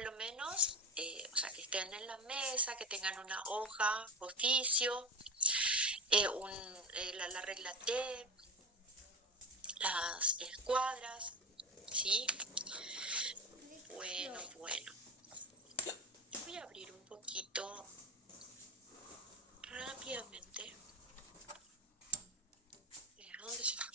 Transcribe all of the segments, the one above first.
por lo menos, o sea, que estén en la mesa, que tengan una hoja, oficio, la regla T, las escuadras, ¿sí? Bueno, bueno. Voy a abrir un poquito rápidamente. ¿Dónde se fue?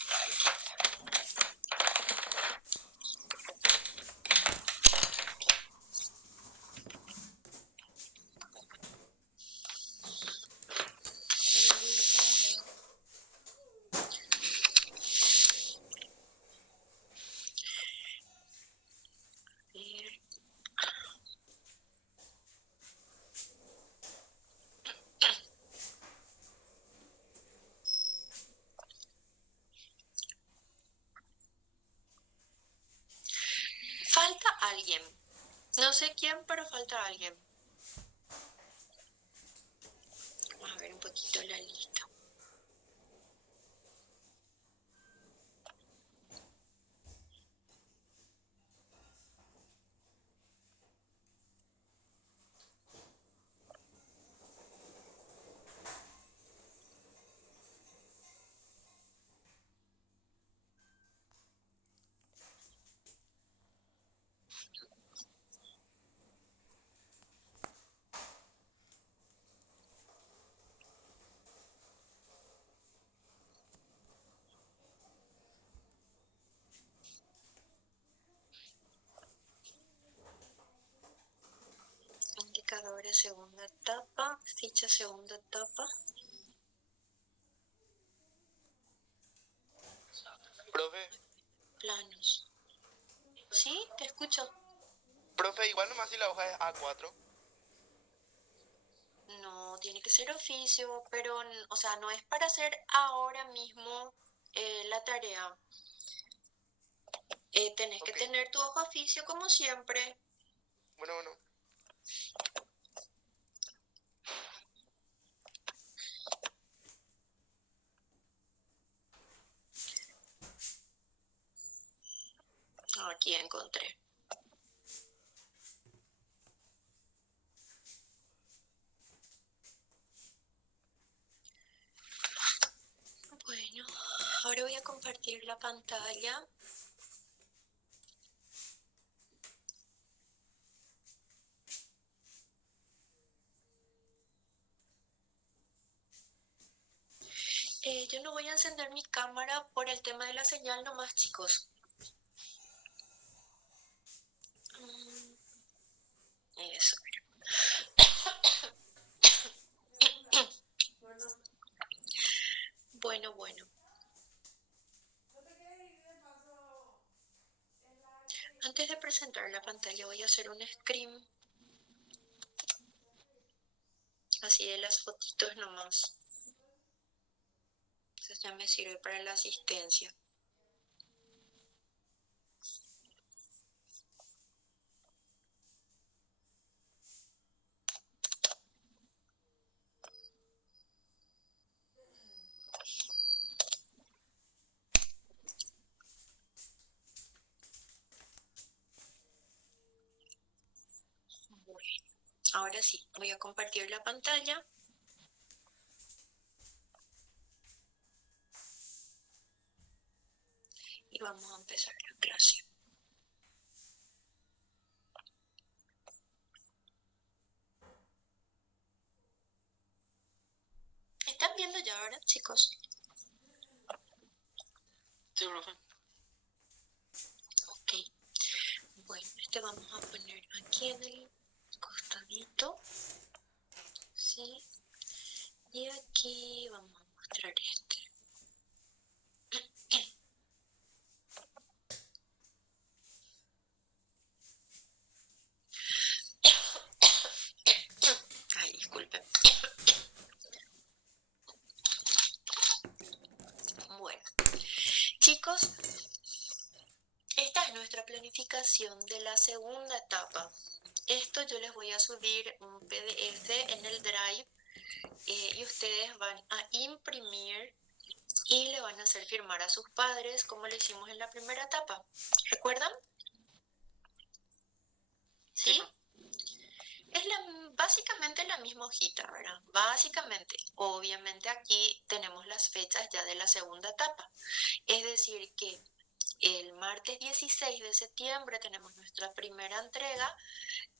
Falta alguien. No sé quién, pero falta alguien. Vamos a ver un poquito la lista. Indicadores segunda etapa, ficha segunda etapa. Profe, Planos. ¿Sí? Te escucho. profe, igual nomás si la hoja es A4. No, tiene que ser oficio, pero, o sea, no es para hacer ahora mismo la tarea. Tenés que Ok, tener tu hoja oficio como siempre. bueno, bueno. Aquí encontré. Bueno, ahora voy a compartir la pantalla. Yo no voy a encender mi cámara por el tema de la señal nomás, chicos. Eso. Bueno, bueno. Antes de presentar la pantalla voy a hacer un screen. Así de las fotitos nomás. Entonces ya me sirve para la asistencia. Bueno, ahora sí, voy a compartir la pantalla. Y vamos a empezar la clase. ¿Están viendo ya ahora, chicos? Sí, profe. Ok. Bueno, este vamos a poner aquí en el costadito. ¿Sí? Y aquí vamos a mostrar este. Ay, disculpen. Bueno, chicos, esta es nuestra planificación de la segunda etapa. Esto yo les voy a subir un PDF en el Drive y ustedes van a imprimir y le van a hacer firmar a sus padres como lo hicimos en la primera etapa. ¿Recuerdan? Sí, ¿Sí? profe. misma hojita, ¿verdad? Básicamente, obviamente aquí tenemos las fechas ya de la segunda etapa. Es decir, que el martes 16 de septiembre tenemos nuestra primera entrega,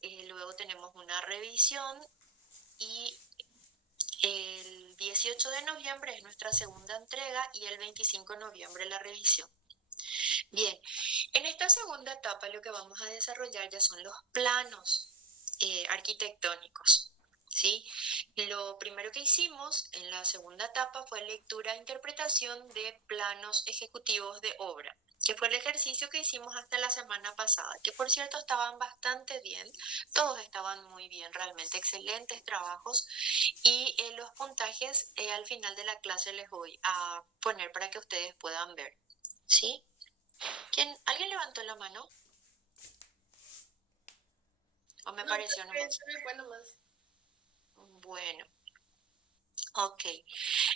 luego tenemos una revisión y el 18 de noviembre es nuestra segunda entrega y el 25 de noviembre la revisión. Bien, en esta segunda etapa lo que vamos a desarrollar ya son los planos arquitectónicos. ¿Sí? Lo primero que hicimos en la segunda etapa fue lectura e interpretación de planos ejecutivos de obra, que fue el ejercicio que hicimos hasta la semana pasada, que por cierto estaban bastante bien, todos estaban muy bien, realmente excelentes trabajos, y los puntajes al final de la clase les voy a poner para que ustedes puedan ver. ¿Sí? ¿Alguien levantó la mano? ¿O me pareció nomás? Bueno, ok.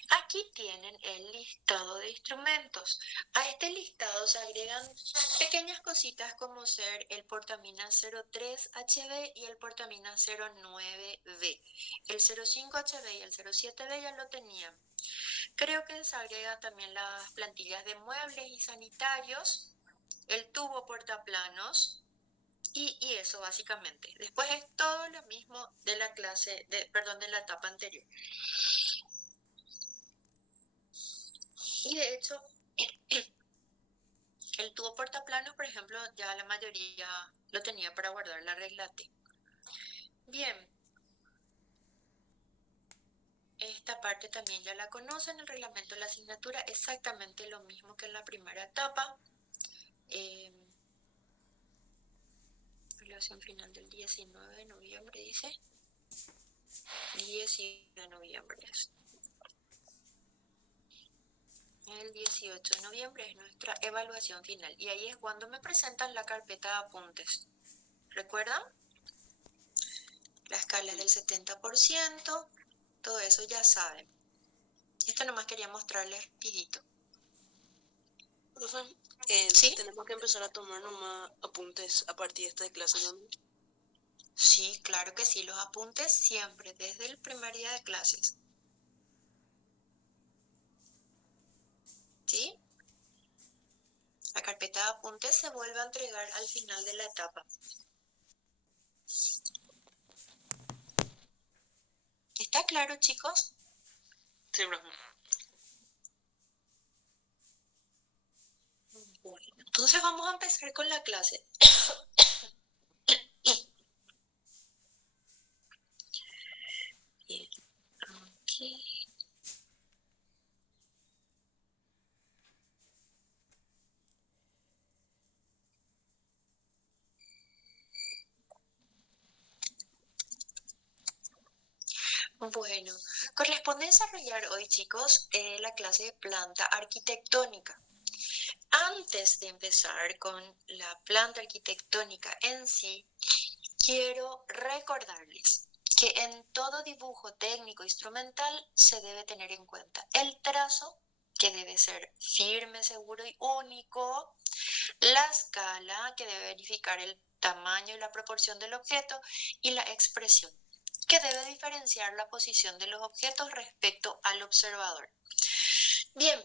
Aquí tienen el listado de instrumentos. A este listado se agregan pequeñas cositas como ser el portamina 03HB y el portamina 09B. El 05HB y el 07B ya lo tenían. Creo que se agregan también las plantillas de muebles y sanitarios, el tubo portaplanos y eso básicamente. Después es todo lo mismo de la clase, de la etapa anterior. Y de hecho, el tubo portaplanos, por ejemplo, ya la mayoría lo tenía para guardar la regla T. Bien. Esta parte también ya la conocen, el reglamento de la asignatura, exactamente lo mismo que en la primera etapa. Evaluación final del 19 de noviembre, dice. 19 de noviembre es. El 18 de noviembre es nuestra evaluación final y ahí es cuando me presentan la carpeta de apuntes. ¿Recuerdan? La escala es del 70%, todo eso ya saben. Esto nomás quería mostrarles rapidito. Profe, ¿Sí? tenemos que empezar a tomar nomás apuntes a partir de esta clase, ¿no? Sí, claro que sí, los apuntes siempre, desde el primer día de clases. ¿Sí? La carpeta de apuntes se vuelve a entregar al final de la etapa. ¿Está claro, chicos? Sí, profe. Bueno, entonces vamos a empezar con la clase. Bien, aquí. Bueno, corresponde desarrollar hoy, chicos, la clase de planta arquitectónica. Antes de empezar con la planta arquitectónica en sí, quiero recordarles que en todo dibujo técnico instrumental se debe tener en cuenta el trazo, que debe ser firme, seguro y único, la escala, que debe verificar el tamaño y la proporción del objeto, y la expresión, que debe diferenciar la posición de los objetos respecto al observador. Bien,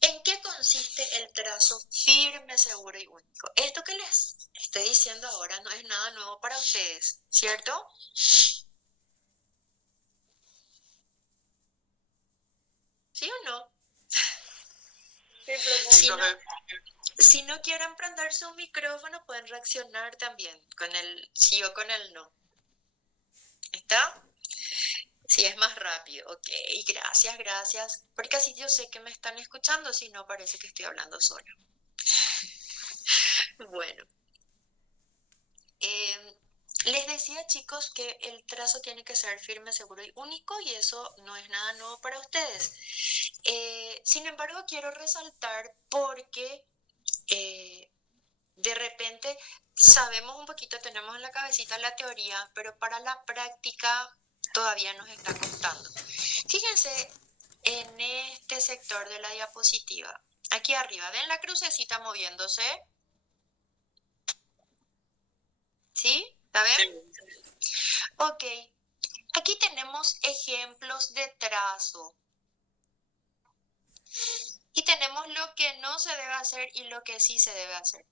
¿en qué consiste el trazo firme, seguro y único? Esto que les estoy diciendo ahora no es nada nuevo para ustedes, ¿cierto? ¿Sí o no? Sí, profe. Si no quieren prender su micrófono, pueden reaccionar también con el sí o con el no. ¿Está? Sí, es más rápido. Ok, gracias, gracias. Porque así yo sé que me están escuchando, si no parece que estoy hablando sola. Bueno. Les decía, chicos, que el trazo tiene que ser firme, seguro y único, y eso no es nada nuevo para ustedes. Sin embargo, quiero resaltar porque de repente sabemos un poquito, tenemos en la cabecita la teoría, pero para la práctica todavía nos está costando. Fíjense en este sector de la diapositiva. Aquí arriba, ¿ven la crucecita moviéndose? ¿Sí? ¿La ven? Sí. Ok, Aquí tenemos ejemplos de trazo. Y tenemos lo que no se debe hacer y lo que sí se debe hacer.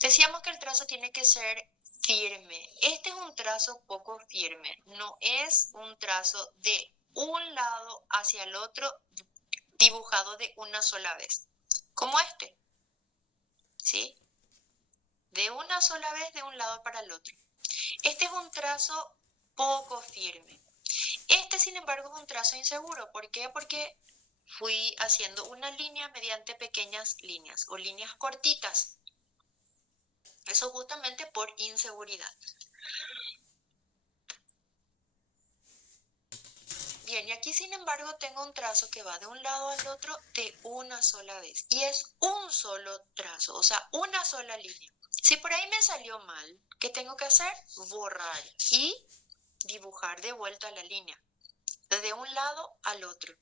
Decíamos que el trazo tiene que ser firme. Este es un trazo poco firme. No es un trazo de un lado hacia el otro dibujado de una sola vez. Como este. ¿Sí? De una sola vez de un lado para el otro. Este es un trazo poco firme. Este, sin embargo, es un trazo inseguro. ¿Por qué? Porque fui haciendo una línea mediante pequeñas líneas o líneas cortitas. Eso justamente por inseguridad. Bien, y aquí sin embargo tengo un trazo que va de un lado al otro de una sola vez. Y es un solo trazo, o sea, una sola línea. Si por ahí me salió mal, ¿qué tengo que hacer? Borrar y dibujar de vuelta la línea. De un lado al otro.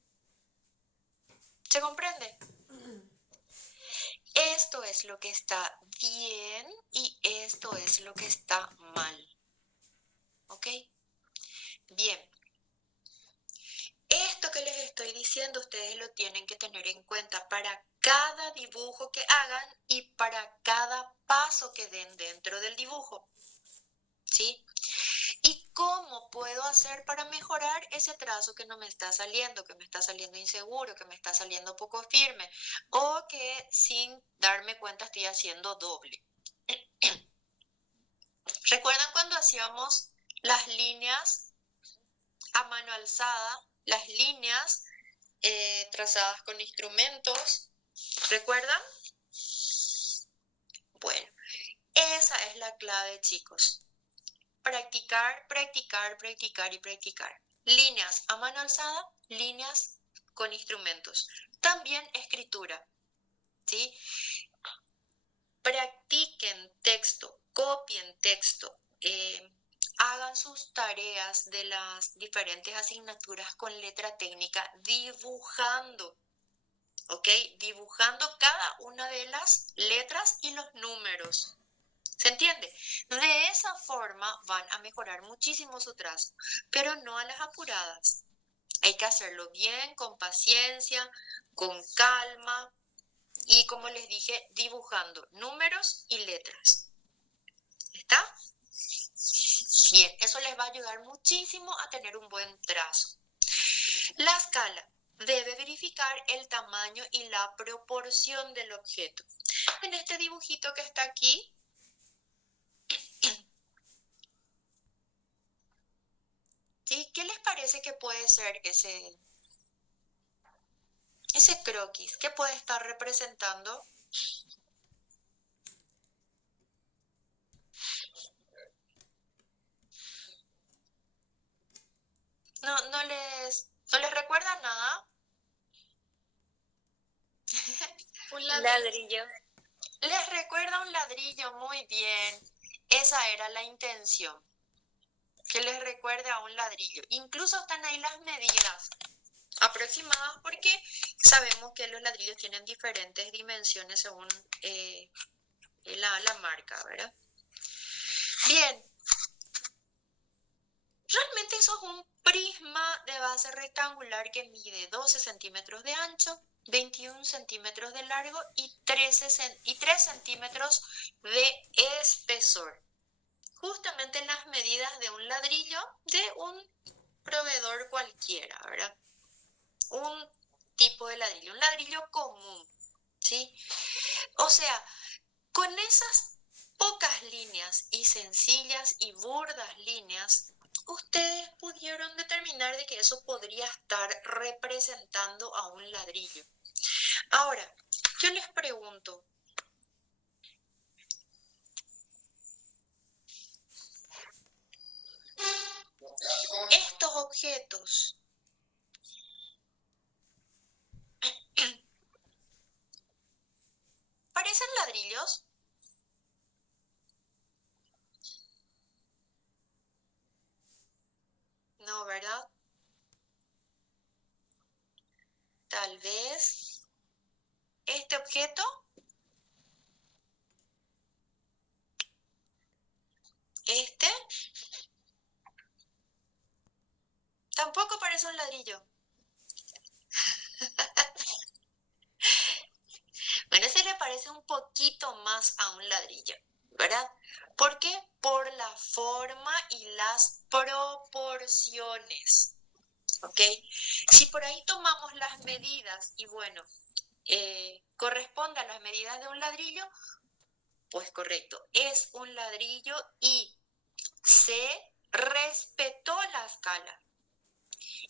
¿Se comprende? Esto es lo que está bien y esto es lo que está mal. ¿Ok? Bien. Esto que les estoy diciendo, ustedes lo tienen que tener en cuenta para cada dibujo que hagan y para cada paso que den dentro del dibujo. ¿Sí? ¿Y cómo puedo hacer para mejorar ese trazo que no me está saliendo, que me está saliendo inseguro, que me está saliendo poco firme o que sin darme cuenta estoy haciendo doble? ¿Recuerdan cuando hacíamos las líneas a mano alzada, las líneas trazadas con instrumentos? ¿Recuerdan? Bueno, esa es la clave, chicos. Practicar, practicar, practicar y practicar. Líneas a mano alzada, líneas con instrumentos. También escritura, ¿sí? Practiquen texto, copien texto, hagan sus tareas de las diferentes asignaturas con letra técnica dibujando. ¿Ok? Dibujando cada una de las letras y los números. ¿Se entiende? De esa forma van a mejorar muchísimo su trazo, pero no a las apuradas. Hay que hacerlo bien, con paciencia, con calma y, como les dije, dibujando números y letras. ¿Está? Bien, eso les va a ayudar muchísimo a tener un buen trazo. La escala. Debe verificar el tamaño y la proporción del objeto. En este dibujito que está aquí, ¿sí? ¿Qué les parece que puede ser ese croquis? ¿Qué puede estar representando? ¿No les recuerda nada? Un ladrillo. Les recuerda un ladrillo, muy bien. Esa era la intención, que les recuerde a un ladrillo. Incluso están ahí las medidas aproximadas porque sabemos que los ladrillos tienen diferentes dimensiones según la marca, ¿verdad? Bien. Realmente eso es un prisma de base rectangular que mide 12 centímetros de ancho, 21 centímetros de largo y 3 centímetros de espesor. Justamente las medidas de un ladrillo de un proveedor cualquiera, ¿verdad? Un tipo de ladrillo, un ladrillo común, ¿sí? O sea, con esas pocas líneas y sencillas y burdas líneas, ustedes pudieron determinar de que eso podría estar representando a un ladrillo. Ahora, yo les pregunto, estos objetos, ¿parecen ladrillos? No, ¿verdad? Tal vez este objeto, este, ladrillo? Bueno, se le parece un poquito más a un ladrillo, ¿verdad? ¿Por qué? Por la forma y las proporciones, ¿ok? Si por ahí tomamos las medidas y bueno, corresponde a las medidas de un ladrillo, pues correcto, es un ladrillo y se respetó la escala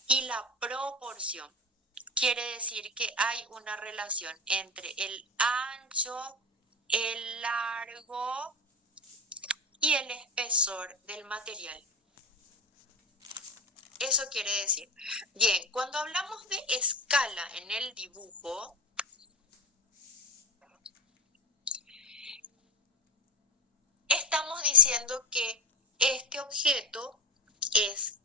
y la proporción. Quiere decir que hay una relación entre el ancho, el largo y el espesor del material. Eso quiere decir. Bien, cuando hablamos de escala en el dibujo, estamos diciendo que este objeto es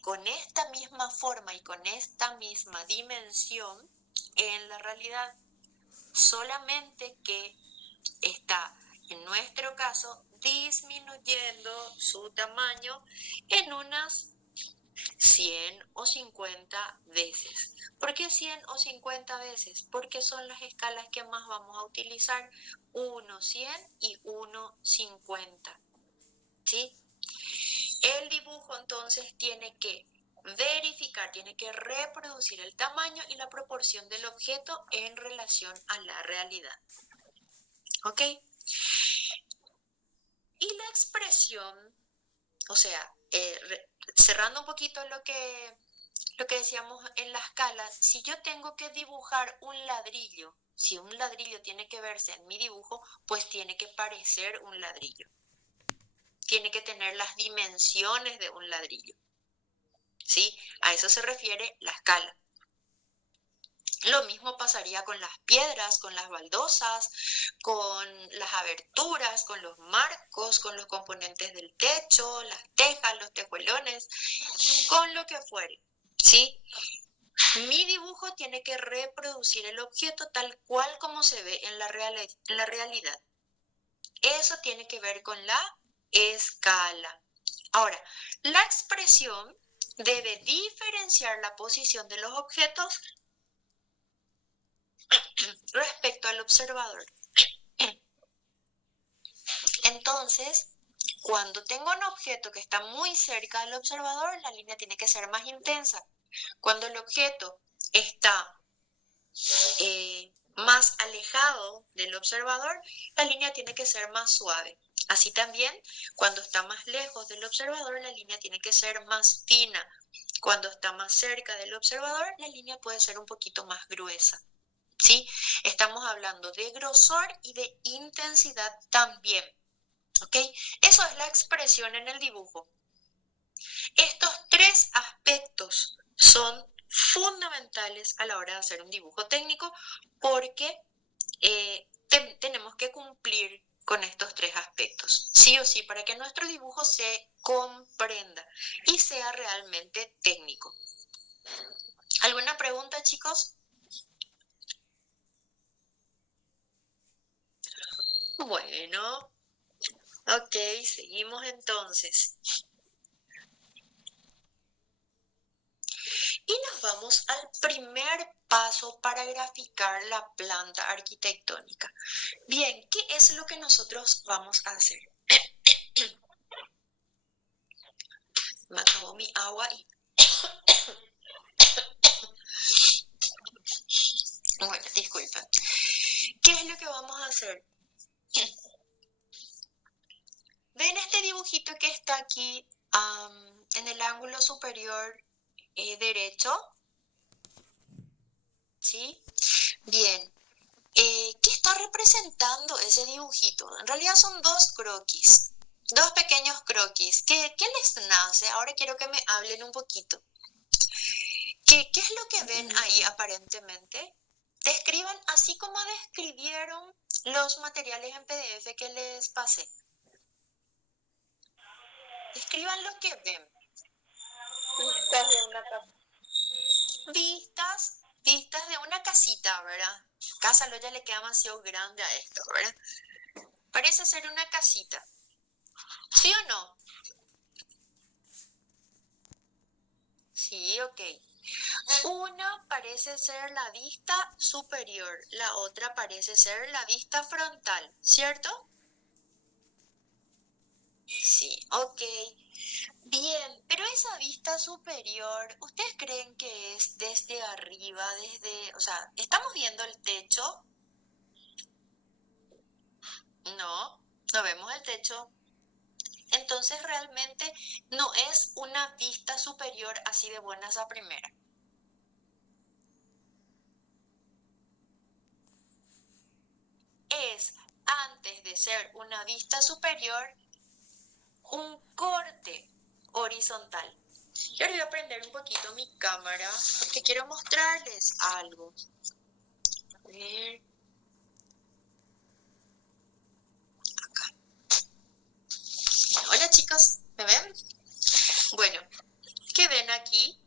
con esta misma forma y con esta misma dimensión en la realidad, solamente que está, en nuestro caso, disminuyendo su tamaño en unas 100 o 50 veces. ¿Por qué 100 o 50 veces? Porque son las escalas que más vamos a utilizar, 1, 100 y 1, 50. ¿Sí? El dibujo entonces tiene que verificar, tiene que reproducir el tamaño y la proporción del objeto en relación a la realidad. ¿Ok? Y la expresión, o sea, cerrando un poquito lo que decíamos en la escala, si yo tengo que dibujar un ladrillo, si un ladrillo tiene que verse en mi dibujo, pues tiene que parecer un ladrillo. Tiene que tener las dimensiones de un ladrillo. ¿Sí? A eso se refiere la escala. Lo mismo pasaría con las piedras, con las baldosas, con las aberturas, con los marcos, con los componentes del techo, las tejas, los tejuelones, con lo que fuere. ¿Sí? Mi dibujo tiene que reproducir el objeto tal cual como se ve en la realidad. Eso tiene que ver con la escala. Ahora, la expresión debe diferenciar la posición de los objetos respecto al observador. Entonces, cuando tengo un objeto que está muy cerca del observador, la línea tiene que ser más intensa. Cuando el objeto está más alejado del observador, la línea tiene que ser más suave. Así también, cuando está más lejos del observador, la línea tiene que ser más fina. Cuando está más cerca del observador, la línea puede ser un poquito más gruesa. ¿Sí? Estamos hablando de grosor y de intensidad también. ¿Ok? Eso es la expresión en el dibujo. Estos tres aspectos son fundamentales a la hora de hacer un dibujo técnico porque tenemos que cumplir con estos tres aspectos, sí o sí, para que nuestro dibujo se comprenda y sea realmente técnico. ¿Alguna pregunta, chicos? Bueno, ok, seguimos entonces. Y nos vamos al primer paso para graficar la planta arquitectónica. Bien, ¿qué es lo que nosotros vamos a hacer? Me acabó mi agua y... Bueno, disculpen. ¿Qué es lo que vamos a hacer? ¿Ven este dibujito que está aquí en el ángulo superior derecho? ¿Sí? Bien. ¿Qué está representando ese dibujito? En realidad son dos croquis, dos pequeños croquis. ¿Qué les nace? Ahora quiero que me hablen un poquito. ¿Qué es lo que ven ahí aparentemente? Describan así como describieron los materiales en PDF que les pasé. Describan lo que ven. Vistas de una casa. Vistas de una casita, ¿verdad? Casa ya le queda demasiado grande a esto, ¿verdad? Parece ser una casita. ¿Sí o no? Sí, ok. Una parece ser la vista superior, la otra parece ser la vista frontal, ¿cierto? Sí, ok. Bien, pero esa vista superior, ¿ustedes creen que es desde arriba, o sea, estamos viendo el techo? No, no vemos el techo. Entonces realmente no es una vista superior así de buenas a primera. Es, antes de ser una vista superior, un corte horizontal. Y ahora voy a prender un poquito mi cámara porque quiero mostrarles algo. A ver. Hola chicos, ¿me ven? Bueno, ¿qué ven aquí?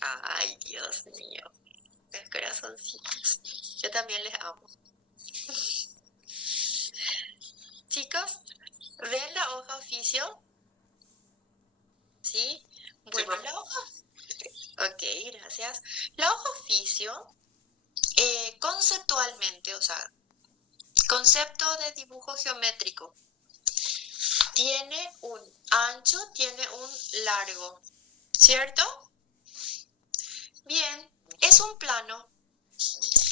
Ay, Dios mío, los corazoncitos. Yo también les amo. Chicos, ¿ven la hoja oficio? ¿Sí? Bueno, profe. la hoja... Ok, gracias. La hoja oficio, conceptualmente, o sea, concepto de dibujo geométrico, tiene un ancho, tiene un largo, ¿cierto? Bien, es un plano.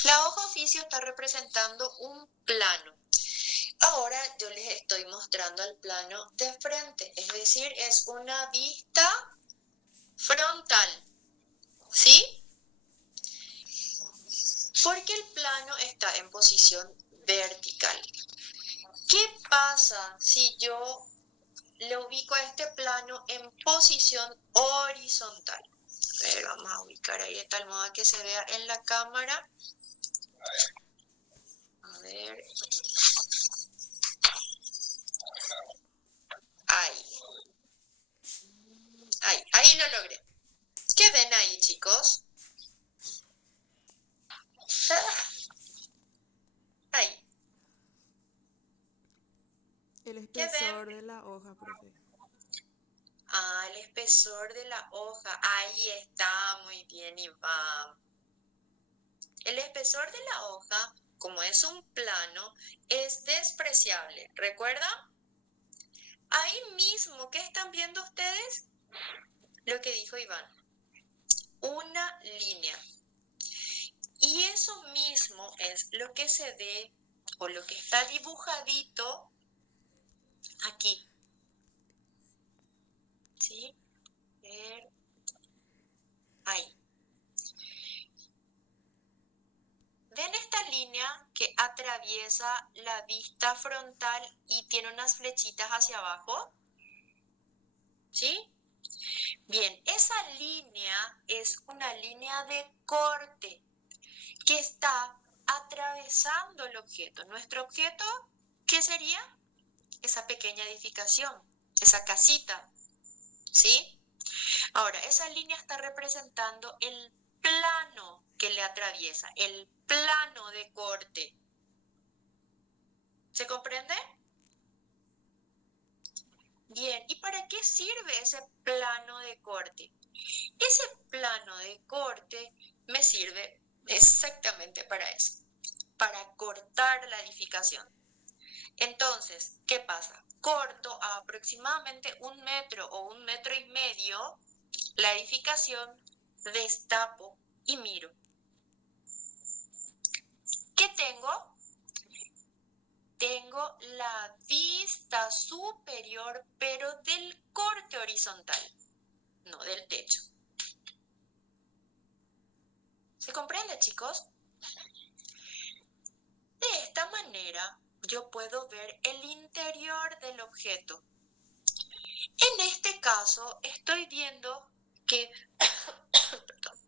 La hoja oficio está representando un plano. Ahora yo les estoy mostrando el plano de frente, es decir, es una vista frontal, ¿sí? Porque el plano está en posición vertical. ¿Qué pasa si yo le ubico a este plano en posición horizontal? A ver, vamos a ubicar ahí de tal modo que se vea en la cámara. A ver. Ahí. Ahí lo logré. ¿Qué ven ahí, chicos? Ahí. El ¿Qué espesor ven? de la hoja, profe. Ah, el espesor de la hoja. Ahí está, muy bien, Iván. El espesor de la hoja, como es un plano, es despreciable. ¿Recuerda? Ahí mismo, ¿qué están viendo ustedes? Lo que dijo Iván. Una línea. Y eso mismo es lo que se ve o lo que está dibujadito aquí. ¿Sí? Ahí. ¿Ven esta línea que atraviesa la vista frontal y tiene unas flechitas hacia abajo? ¿Sí? Bien, esa línea es una línea de corte que está atravesando el objeto. Nuestro objeto, ¿qué sería? Esa pequeña edificación, esa casita, ¿sí? Ahora, esa línea está representando el plano que le atraviesa, el plano de corte. ¿Se comprende? Bien, ¿y para qué sirve ese plano de corte? Ese plano de corte me sirve exactamente para eso, para cortar la edificación. Entonces, ¿qué pasa? Corto a aproximadamente 1 metro o 1,5 metros la edificación, destapo y miro. ¿Qué tengo? Tengo la vista superior, pero del corte horizontal, no del techo. ¿Se comprende, chicos? De esta manera, yo puedo ver el interior del objeto. En este caso, estoy viendo que... perdón.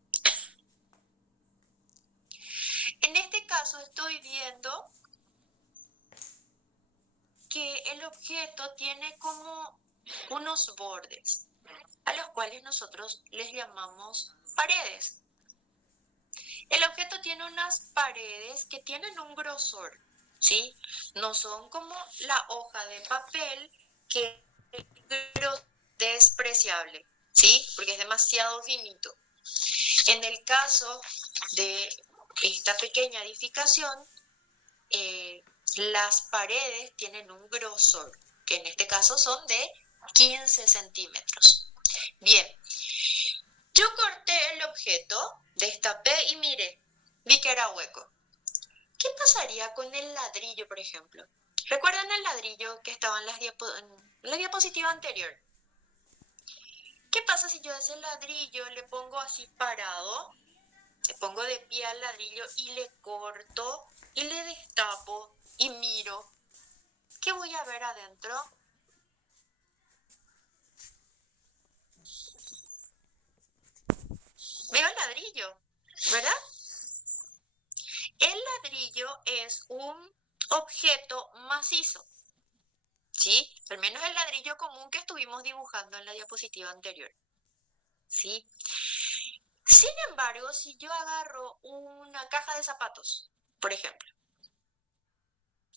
En este caso, estoy viendo que el objeto tiene como unos bordes, a los cuales nosotros les llamamos paredes. El objeto tiene unas paredes que tienen un grosor, ¿sí? No son como la hoja de papel que despreciable, ¿sí? Porque es demasiado finito. En el caso de esta pequeña edificación, las paredes tienen un grosor, que en este caso son de 15 centímetros. Bien, yo corté el objeto, destapé y miré, vi que era hueco. ¿Qué pasaría con el ladrillo, por ejemplo? ¿Recuerdan el ladrillo que estaba en la diapositiva anterior? ¿Qué pasa si yo a ese ladrillo le pongo así parado, le pongo de pie al ladrillo y le corto y le destapo y miro? ¿Qué voy a ver adentro? Veo el ladrillo, ¿verdad? El ladrillo es un objeto macizo, ¿sí? Al menos el ladrillo común que estuvimos dibujando en la diapositiva anterior, ¿sí? Sin embargo, si yo agarro una caja de zapatos, por ejemplo,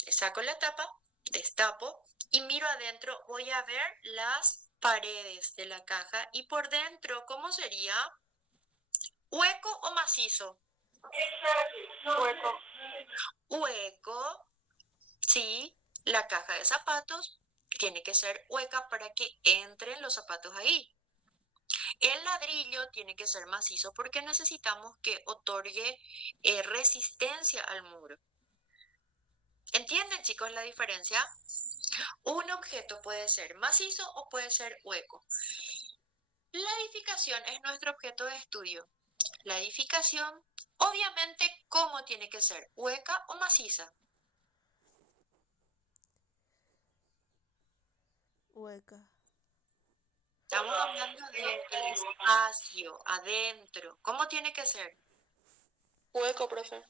le saco la tapa, destapo y miro adentro, voy a ver las paredes de la caja y por dentro, ¿cómo sería? ¿Hueco o macizo? Hueco. Hueco, sí. La caja de zapatos tiene que ser hueca para que entren los zapatos ahí. El ladrillo tiene que ser macizo porque necesitamos que otorgue resistencia al muro. ¿Entienden, chicos, la diferencia? Un objeto puede ser macizo o puede ser hueco. La edificación es nuestro objeto de estudio. La edificación, obviamente, ¿cómo tiene que ser? ¿Hueca o maciza? Hueca. Estamos hablando del espacio, adentro. ¿Cómo tiene que ser? Hueco, profe.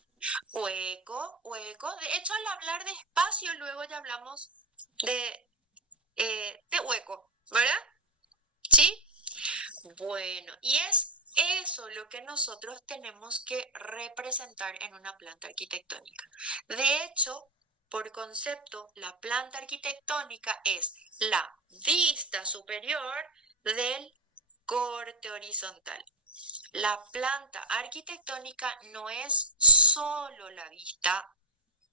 Hueco, hueco. De hecho, al hablar de espacio, luego ya hablamos de hueco, ¿verdad? ¿Sí? Bueno, y es eso lo que nosotros tenemos que representar en una planta arquitectónica. De hecho, por concepto, la planta arquitectónica es la vista superior del corte horizontal. La planta arquitectónica no es solo la vista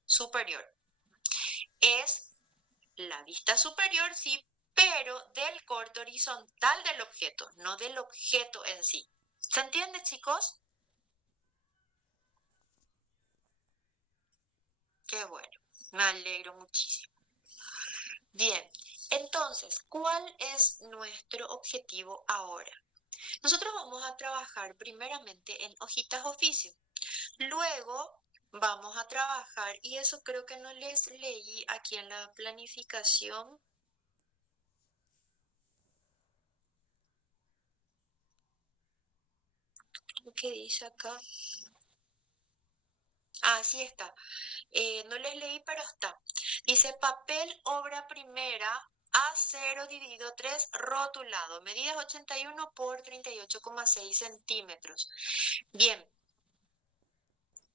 superior, es la vista superior, sí, pero del corte horizontal del objeto, no del objeto en sí. ¿Se entiende, chicos? Qué bueno, me alegro muchísimo. Bien, entonces, ¿cuál es nuestro objetivo ahora? Nosotros vamos a trabajar primeramente en hojitas oficio. Luego vamos a trabajar, y eso creo que no les leí aquí en la planificación. ¿Qué dice acá? Ah, sí está. No les leí, pero está. Dice papel, obra primera, A0 dividido 3, rotulado. Medidas 81 por 38,6 centímetros. Bien.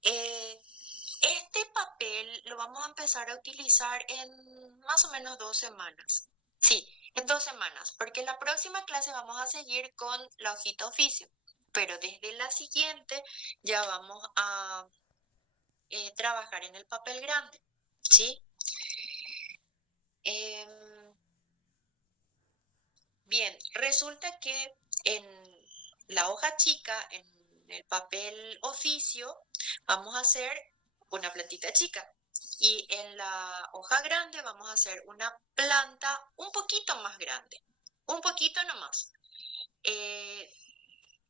Este papel lo vamos a empezar a utilizar en más o menos 2 semanas. Sí, en 2 semanas, porque la próxima clase vamos a seguir con la hojita oficio, pero desde la siguiente ya vamos a trabajar en el papel grande, ¿sí? Bien, resulta que en la hoja chica, en el papel oficio, vamos a hacer una plantita chica. Y en la hoja grande vamos a hacer una planta un poquito más grande. Un poquito nomás.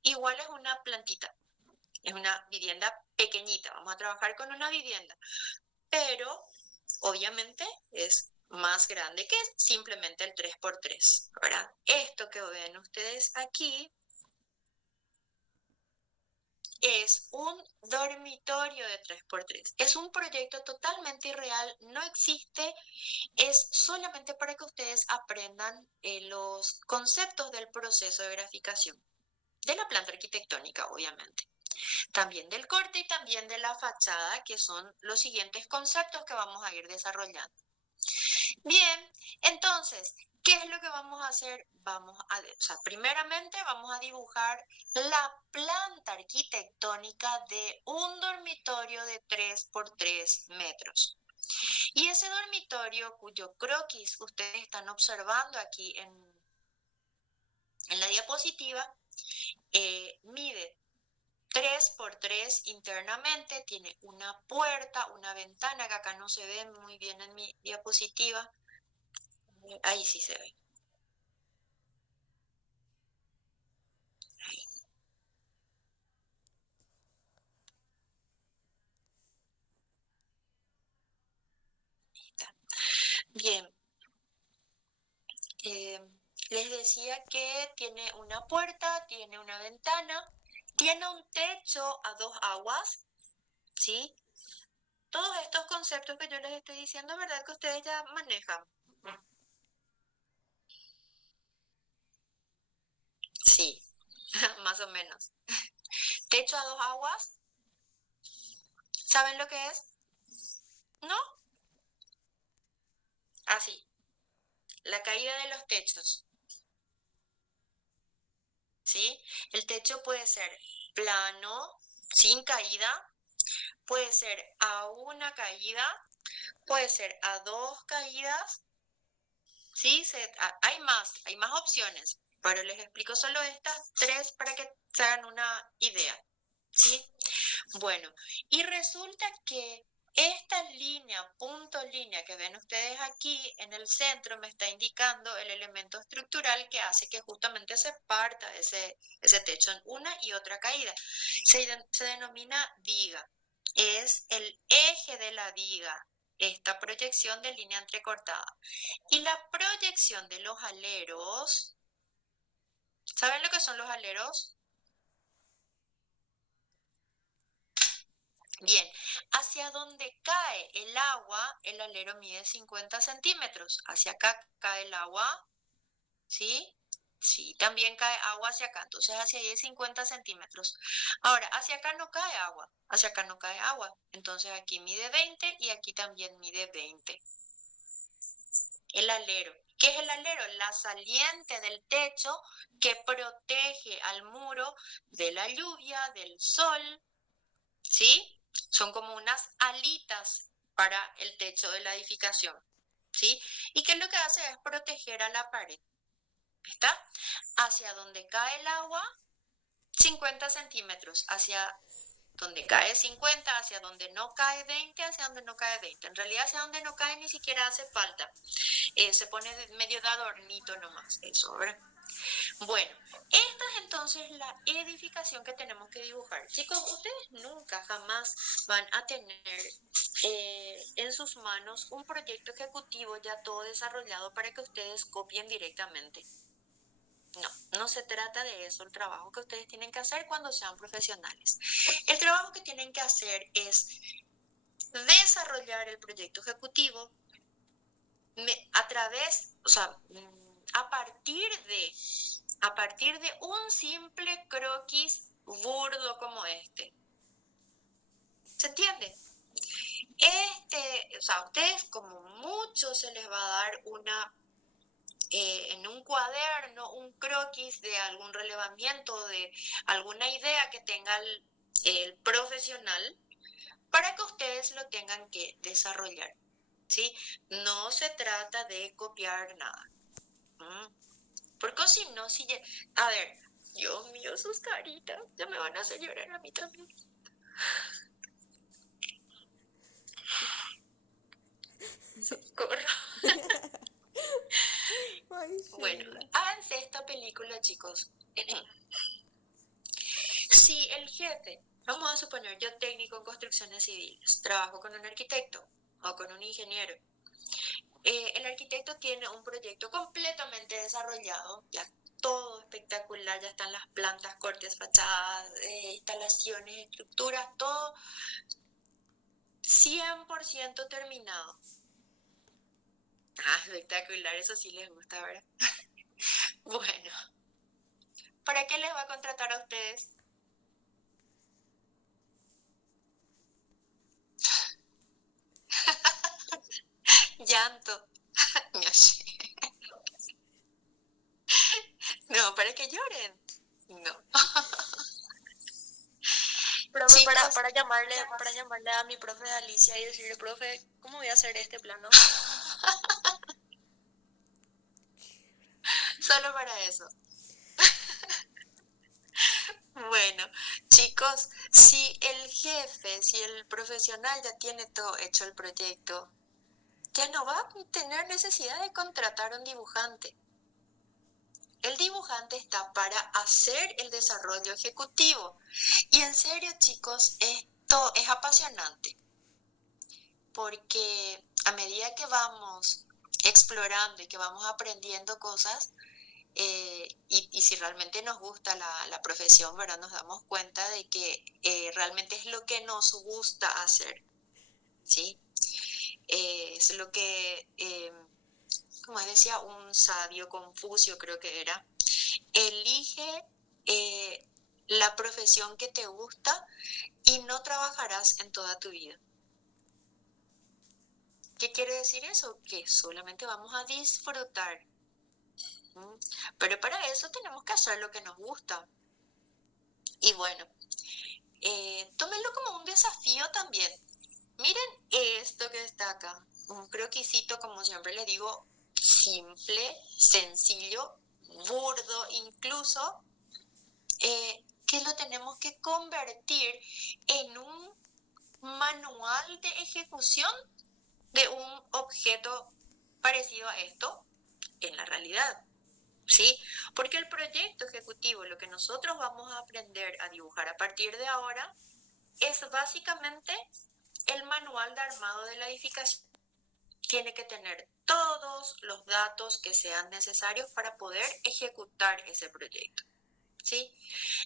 Igual es una plantita. Es una vivienda pequeñita. Vamos a trabajar con una vivienda. Pero obviamente es más grande que simplemente el 3x3, ¿verdad? Esto que ven ustedes aquí es un dormitorio de 3x3. Es un proyecto totalmente irreal, no existe, es solamente para que ustedes aprendan los conceptos del proceso de graficación, de la planta arquitectónica, obviamente. También del corte y también de la fachada, que son los siguientes conceptos que vamos a ir desarrollando. Bien, entonces, ¿Qué es lo que vamos a hacer? Primeramente vamos a dibujar la planta arquitectónica de un dormitorio de 3 por 3 metros. Y ese dormitorio cuyo croquis ustedes están observando aquí en la diapositiva, mide 3 por 3 internamente, tiene una puerta, una ventana que acá no se ve muy bien en mi diapositiva. Ahí sí se ve. Ahí está. Bien. Les decía que tiene una puerta, tiene una ventana, tiene un techo a 2 aguas, ¿sí? Todos estos conceptos que yo les estoy diciendo, ¿verdad que ustedes ya manejan? Sí, más o menos. Techo a 2 aguas, ¿saben lo que es? ¿No? Así, la caída de los techos, ¿sí? El techo puede ser plano, sin caída, puede ser a una caída, puede ser a 2 caídas, ¿sí? Hay más opciones, pero les explico solo estas 3 para que se hagan una idea, ¿sí? Bueno, y resulta que esta línea, punto línea que ven ustedes aquí en el centro me está indicando el elemento estructural que hace que justamente se parta ese techo en una y otra caída. Se denomina viga. Es el eje de la viga, esta proyección de línea entrecortada. Y la proyección de los aleros, ¿saben lo que son los aleros? Bien, hacia donde cae el agua, el alero mide 50 centímetros. Hacia acá cae el agua, ¿sí? Sí, también cae agua hacia acá, entonces hacia ahí es 50 centímetros. Ahora, hacia acá no cae agua, hacia acá no cae agua. Entonces aquí mide 20 y aquí también mide 20. El alero. ¿Qué es el alero? La saliente del techo que protege al muro de la lluvia, del sol, ¿sí? Son como unas alitas para el techo de la edificación, ¿sí? ¿Y qué es lo que hace? Es proteger a la pared, ¿está? Hacia donde cae el agua, 50 centímetros, hacia donde cae 50, hacia donde no cae 20, hacia donde no cae 20. En realidad hacia donde no cae ni siquiera hace falta. Se pone medio de adornito nomás, eso, ¿verdad? Bueno, esta es entonces la edificación que tenemos que dibujar. Chicos, ustedes nunca, jamás van a tener en sus manos un proyecto ejecutivo ya todo desarrollado para que ustedes copien directamente. No, no se trata de eso el trabajo que ustedes tienen que hacer cuando sean profesionales. El trabajo que tienen que hacer es desarrollar el proyecto ejecutivo a través, o sea, a partir de un simple croquis burdo como este. ¿Se entiende? A ustedes como mucho se les va a dar en un cuaderno, un croquis de algún relevamiento, de alguna idea que tenga el profesional para que ustedes lo tengan que desarrollar, ¿sí? No se trata de copiar nada. Porque si no, a ver, Dios mío, sus caritas, ya me van a hacer llorar a mí también. Socorro. Bueno, háganse esta película, chicos. Si el jefe, vamos a suponer yo técnico en construcciones civiles, trabajo con un arquitecto o con un ingeniero. El arquitecto tiene un proyecto completamente desarrollado, ya todo espectacular, ya están las plantas, cortes, fachadas, instalaciones, estructuras, todo 100% terminado. Espectacular, eso sí les gusta, ¿verdad? Bueno, ¿para qué les va a contratar a ustedes? Llanto. No sé. No, para que lloren. No. Profe, Chicos, para llamarle a mi profe de Alicia y decirle, profe, ¿cómo voy a hacer este plano? solo para eso. Bueno, chicos, si el jefe, si el profesional ya tiene todo hecho el proyecto, ya no va a tener necesidad de contratar un dibujante. El dibujante está para hacer el desarrollo ejecutivo. Y en serio, chicos, esto es apasionante, porque a medida que vamos explorando y que vamos aprendiendo cosas, y si realmente nos gusta la profesión, ¿verdad? Nos damos cuenta de que realmente es lo que nos gusta hacer, ¿sí? Es lo que, como decía un sabio Confucio, creo que era, elige la profesión que te gusta y no trabajarás en toda tu vida. ¿Qué quiere decir eso? Que solamente vamos a disfrutar. Pero para eso tenemos que hacer lo que nos gusta. Y bueno, tómenlo como un desafío también. Miren esto que está acá. Un croquisito, como siempre les digo, simple, sencillo, burdo incluso, que lo tenemos que convertir en un manual de ejecución de un objeto parecido a esto en la realidad. ¿Sí? Porque el proyecto ejecutivo, lo que nosotros vamos a aprender a dibujar a partir de ahora, es básicamente el manual de armado de la edificación. Tiene que tener todos los datos que sean necesarios para poder ejecutar ese proyecto. ¿Sí?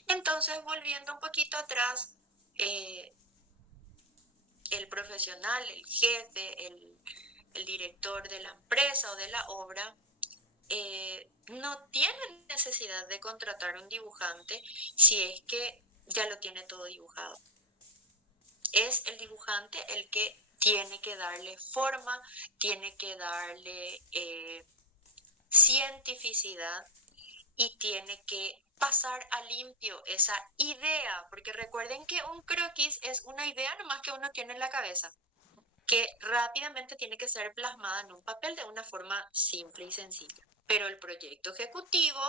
Entonces, volviendo un poquito atrás, el profesional, el jefe, el director de la empresa o de la obra, no tienen necesidad de contratar un dibujante si es que ya lo tiene todo dibujado. Es el dibujante el que tiene que darle forma, tiene que darle cientificidad y tiene que pasar a limpio esa idea, porque recuerden que un croquis es una idea nomás que uno tiene en la cabeza, que rápidamente tiene que ser plasmada en un papel de una forma simple y sencilla. Pero el proyecto ejecutivo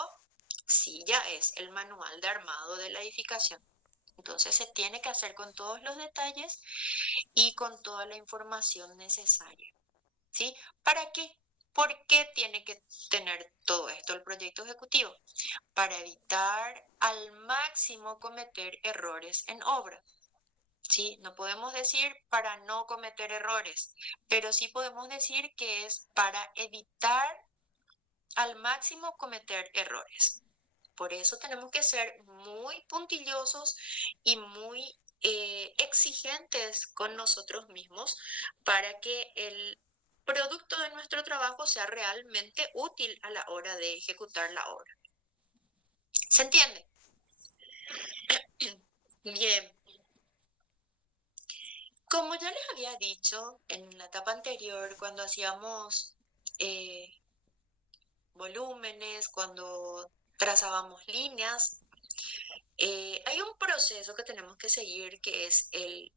sí ya es el manual de armado de la edificación. Entonces se tiene que hacer con todos los detalles y con toda la información necesaria. ¿Sí? ¿Para qué? ¿Por qué tiene que tener todo esto el proyecto ejecutivo? Para evitar al máximo cometer errores en obra. ¿Sí? No podemos decir para no cometer errores, pero sí podemos decir que es para evitar al máximo cometer errores. Por eso tenemos que ser muy puntillosos y muy exigentes con nosotros mismos para que el producto de nuestro trabajo sea realmente útil a la hora de ejecutar la obra. ¿Se entiende? Bien. Como ya les había dicho en la etapa anterior, cuando hacíamos volúmenes, cuando trazábamos líneas, hay un proceso que tenemos que seguir que es el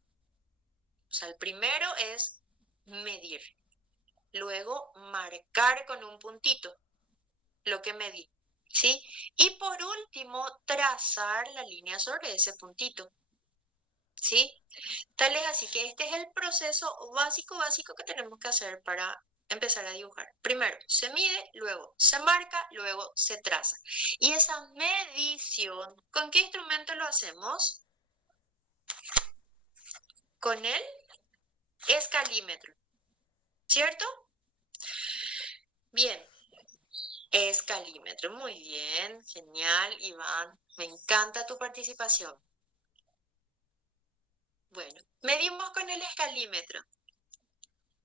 primero es medir, luego marcar con un puntito lo que medí, ¿sí? Y por último, trazar la línea sobre ese puntito, ¿sí? Tal es así que este es el proceso básico que tenemos que hacer para empezar a dibujar. Primero se mide, luego se marca, luego se traza. Y esa medición, ¿con qué instrumento lo hacemos? Con el escalímetro, ¿cierto? Bien, escalímetro, muy bien, genial, Iván, me encanta tu participación. Bueno, medimos con el escalímetro.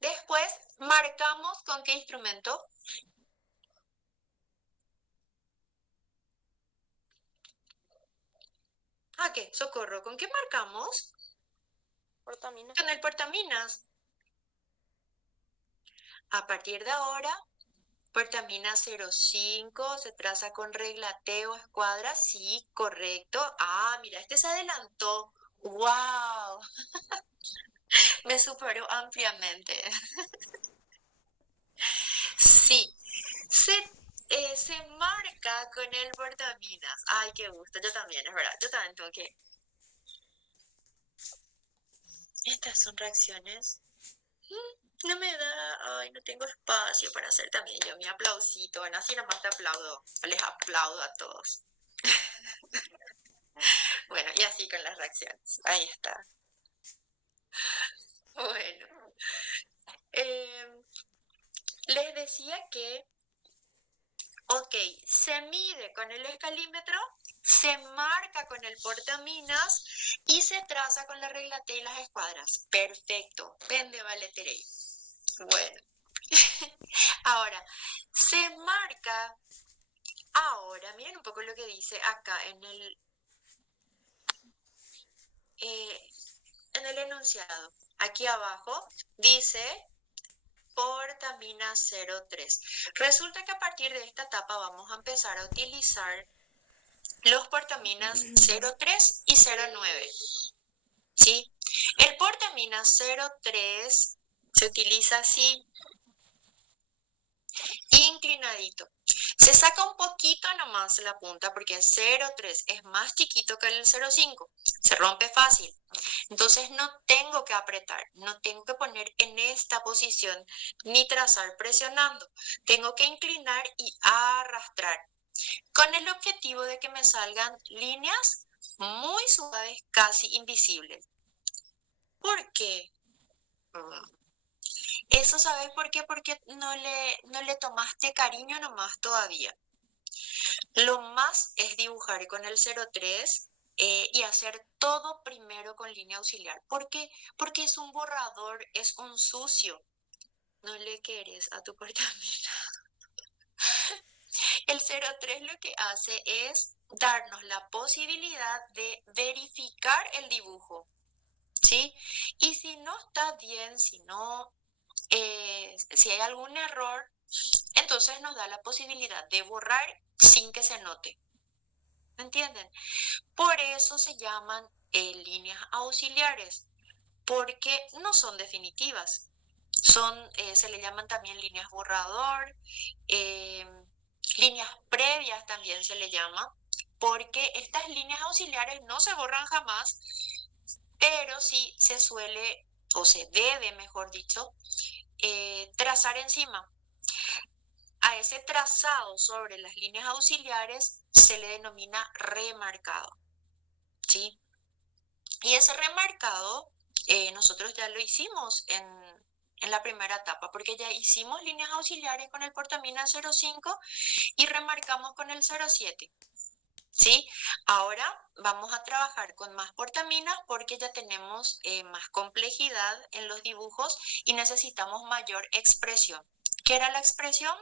Después, marcamos con qué instrumento. Ah, ¿qué? Socorro, ¿con qué marcamos? Portamina. Con el portaminas. A partir de ahora, Portamina 0,5 se traza con reglateo, escuadra, sí, correcto. Ah, mira, este se adelantó. ¡Wow! Me superó ampliamente. Sí, se marca con el portaminas. Ay, qué gusto. Yo también, es verdad. Yo también tengo que. Estas son reacciones. No me da. Ay, no tengo espacio para hacer también yo mi aplausito. Bueno, así nomás te aplaudo. Les aplaudo a todos. Bueno, y así con las reacciones. Ahí está. Bueno. Les decía que, ok, se mide con el escalímetro, se marca con el portaminas y se traza con la regla T y las escuadras. Perfecto. Vende vale Terey. Bueno. Ahora, se marca. Ahora, miren un poco lo que dice acá en el enunciado. Aquí abajo dice portamina 0,3. Resulta que a partir de esta etapa vamos a empezar a utilizar los portaminas 0,3 y 0,9. ¿Sí? El portamina 0,3 se utiliza así, inclinadito. Se saca un poquito nomás la punta porque el 0,3 es más chiquito que el 0,5. Se rompe fácil. Entonces no tengo que apretar, no tengo que poner en esta posición ni trazar presionando. Tengo que inclinar y arrastrar con el objetivo de que me salgan líneas muy suaves, casi invisibles. ¿Por qué? Eso, ¿sabes por qué? Porque no le tomaste cariño nomás todavía. Lo más es dibujar con el 0,3 y hacer todo primero con línea auxiliar. ¿Por qué? Porque es un borrador, es un sucio. No le quieres a tu portamina. El 0,3 lo que hace es darnos la posibilidad de verificar el dibujo. ¿Sí? Y si no está bien, si hay algún error, entonces nos da la posibilidad de borrar sin que se note. ¿Me entienden? Por eso se llaman líneas auxiliares, porque no son definitivas. Se le llaman también líneas borrador, líneas previas también se le llama, porque estas líneas auxiliares no se borran jamás, pero sí se suele, o se debe, mejor dicho, trazar encima. A ese trazado sobre las líneas auxiliares se le denomina remarcado, ¿sí? Y ese remarcado nosotros ya lo hicimos en la primera etapa, porque ya hicimos líneas auxiliares con el portamina 0,5 y remarcamos con el 0,7. ¿Sí? Ahora vamos a trabajar con más portaminas porque ya tenemos más complejidad en los dibujos y necesitamos mayor expresión. ¿Qué era la expresión?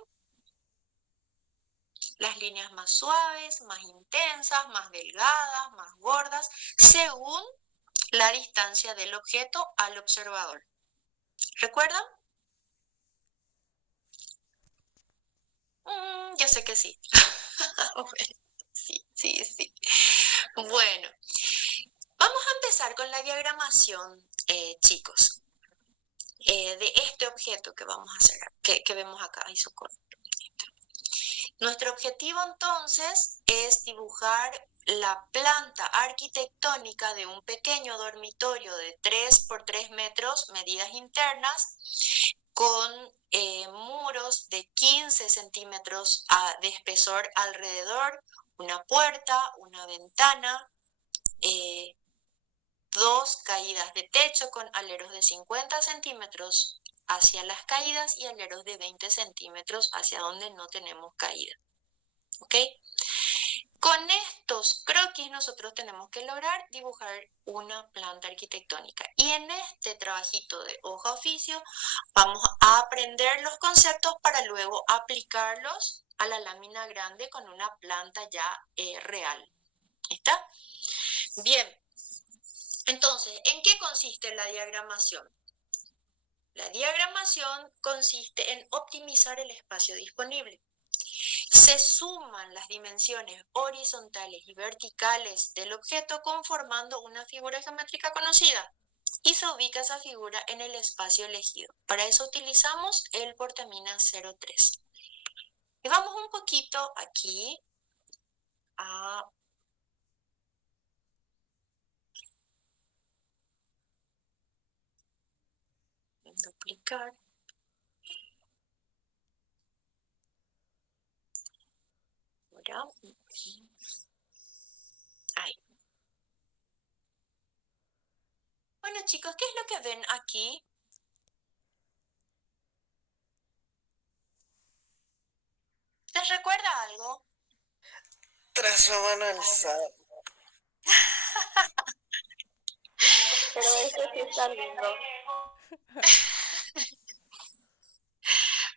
Las líneas más suaves, más intensas, más delgadas, más gordas, según la distancia del objeto al observador. ¿Recuerdan? Yo sé que sí. Sí. Bueno, vamos a empezar con la diagramación, chicos, de este objeto que vamos a hacer, que vemos acá. Nuestro objetivo entonces es dibujar la planta arquitectónica de un pequeño dormitorio de 3 por 3 metros, medidas internas, con muros de 15 centímetros de espesor alrededor, una puerta, una ventana, 2 caídas de techo con aleros de 50 centímetros hacia las caídas y aleros de 20 centímetros hacia donde no tenemos caída. ¿Ok? Con estos croquis nosotros tenemos que lograr dibujar una planta arquitectónica. Y en este trabajito de hoja oficio vamos a aprender los conceptos para luego aplicarlos a la lámina grande con una planta ya real. ¿Está? Bien. Entonces, ¿en qué consiste la diagramación? La diagramación consiste en optimizar el espacio disponible. Se suman las dimensiones horizontales y verticales del objeto conformando una figura geométrica conocida y se ubica esa figura en el espacio elegido. Para eso utilizamos el portaminas 03. Y vamos un poquito aquí a duplicar. Ahora, ahí. Bueno, chicos, ¿qué es lo que ven aquí? ¿Les recuerda algo? Trazo a mano alzada. Pero ese sí está lindo.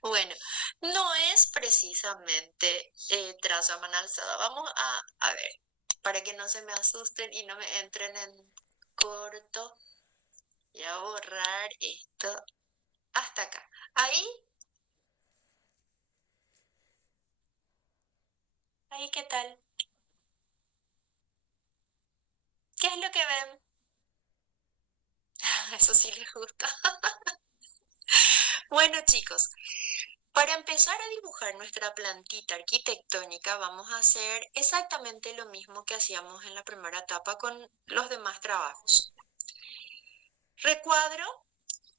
Bueno, no es precisamente trazo a mano alzada. Vamos a ver, para que no se me asusten y no me entren en corto. Voy a borrar esto hasta acá. Ahí, ¿qué tal? ¿Qué es lo que ven? Eso sí les gusta. Bueno, chicos, para empezar a dibujar nuestra plantita arquitectónica vamos a hacer exactamente lo mismo que hacíamos en la primera etapa con los demás trabajos. Recuadro,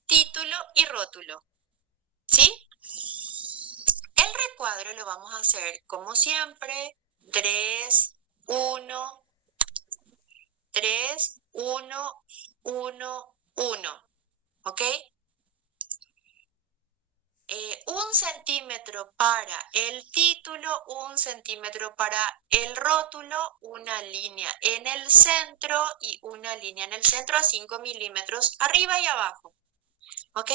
título y rótulo, ¿sí? El recuadro lo vamos a hacer como siempre, 3, 1, 3, 1, 1, 1, ¿ok? 1 centímetro para el título, 1 centímetro para el rótulo, una línea en el centro y una línea en el centro a 5 milímetros arriba y abajo. ¿Ok?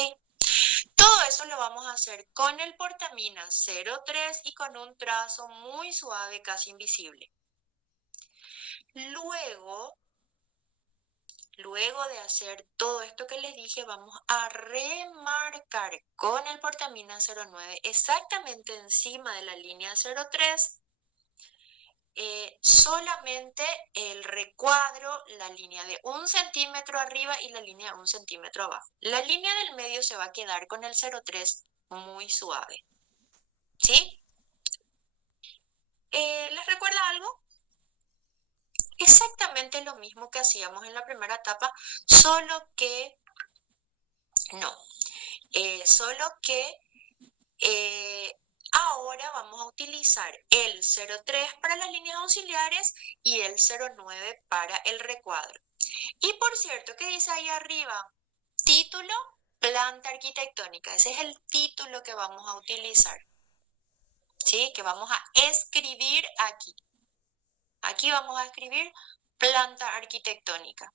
Todo eso lo vamos a hacer con el portaminas 03 y con un trazo muy suave, casi invisible. Luego de hacer todo esto que les dije, vamos a remarcar con el portaminas 09 exactamente encima de la línea 03 solamente el recuadro, la línea de 1 centímetro arriba y la línea de 1 centímetro abajo. La línea del medio se va a quedar con el 03 muy suave. ¿Sí? ¿Les recuerda algo? Exactamente lo mismo que hacíamos en la primera etapa, solo que no. Ahora vamos a utilizar el 03 para las líneas auxiliares y el 09 para el recuadro. Y por cierto, ¿qué dice ahí arriba? Título, planta arquitectónica. Ese es el título que vamos a utilizar. ¿Sí? Que vamos a escribir aquí. Aquí vamos a escribir planta arquitectónica.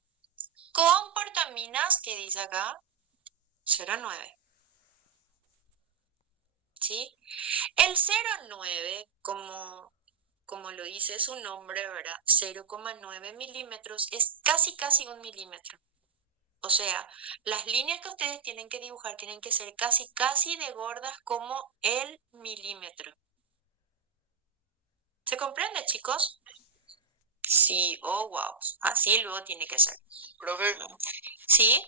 Con portaminas, que dice acá, 09. ¿Sí? El 09, como lo dice su nombre, ¿verdad? 0,9 milímetros es casi 1 milímetro. O sea, las líneas que ustedes tienen que dibujar tienen que ser casi de gordas como el milímetro. ¿Se comprende, chicos? Sí, oh, wow. Así luego tiene que ser. Profe, ¿Sí?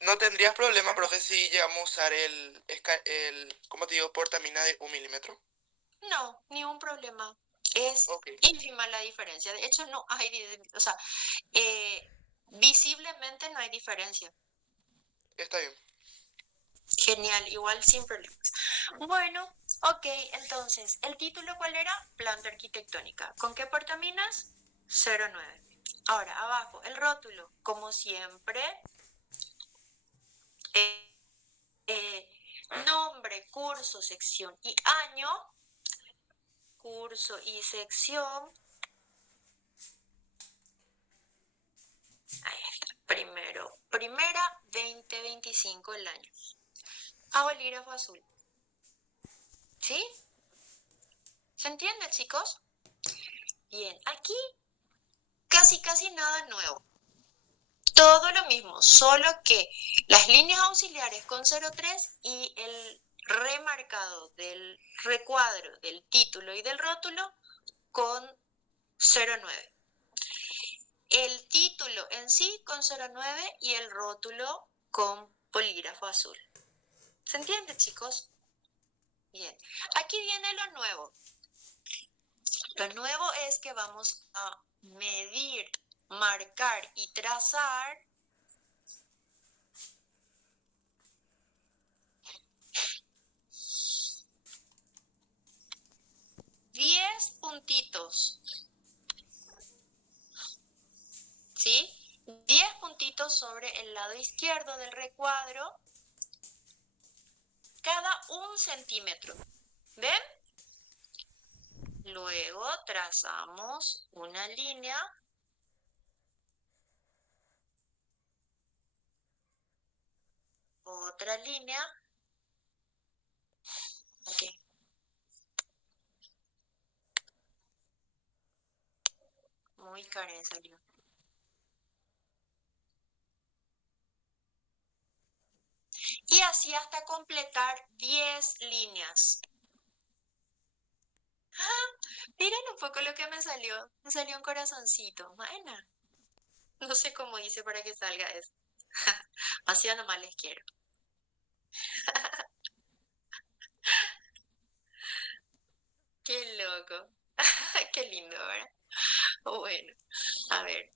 ¿no tendrías problema, profe, si llegamos a usar ¿cómo te digo, portamina de 1 milímetro? No, ningún problema. Es Ok, ínfima la diferencia. De hecho, no hay, o sea, visiblemente no hay diferencia. está bien. Genial, igual sin problemas. Bueno, ok, entonces, ¿el título cuál era? Planta arquitectónica. ¿Con qué portaminas? 09. Ahora, abajo, el rótulo. Como siempre, eh, nombre, curso, sección y año. Curso y sección. Ahí está. Primera 2025 el año. A bolígrafo azul. ¿Sí? ¿Se entiende, chicos? Bien, aquí casi nada nuevo. todo lo mismo, solo que las líneas auxiliares con 0,3 y el remarcado del recuadro, del título y del rótulo con 0,9. El título en sí con 0,9 y el rótulo con bolígrafo azul. ¿Se entiende, chicos? Bien. Aquí viene lo nuevo. Lo nuevo es que vamos a medir, marcar y trazar 10 puntitos, ¿sí? 10 puntitos sobre el lado izquierdo del recuadro, cada 1 centímetro. ¿Ven? Luego trazamos una línea. Otra línea. Aquí. Muy Karen salió. Y así hasta completar 10 líneas. Miren un poco lo que me salió. Me salió un corazoncito. Bueno, no sé cómo hice para que salga eso. Así o nomás les quiero. Qué loco. Qué lindo, ¿verdad? Bueno, a ver.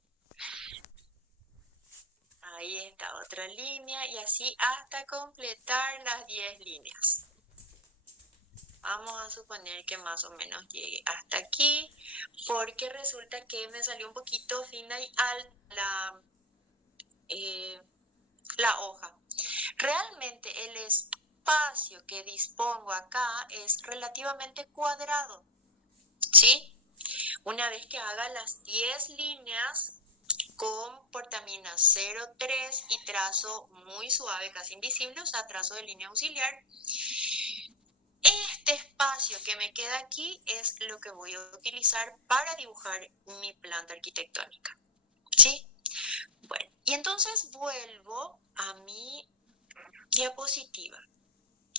Ahí está otra línea y así hasta completar las 10 líneas. Vamos a suponer que más o menos llegue hasta aquí, porque resulta que me salió un poquito fina y alta la hoja. Realmente el espacio que dispongo acá es relativamente cuadrado, ¿sí? Una vez que haga las 10 líneas con portamina 0,3 y trazo muy suave, casi invisible, o sea, trazo de línea auxiliar, este espacio que me queda aquí es lo que voy a utilizar para dibujar mi planta arquitectónica, ¿sí? Bueno, y entonces vuelvo a mi diapositiva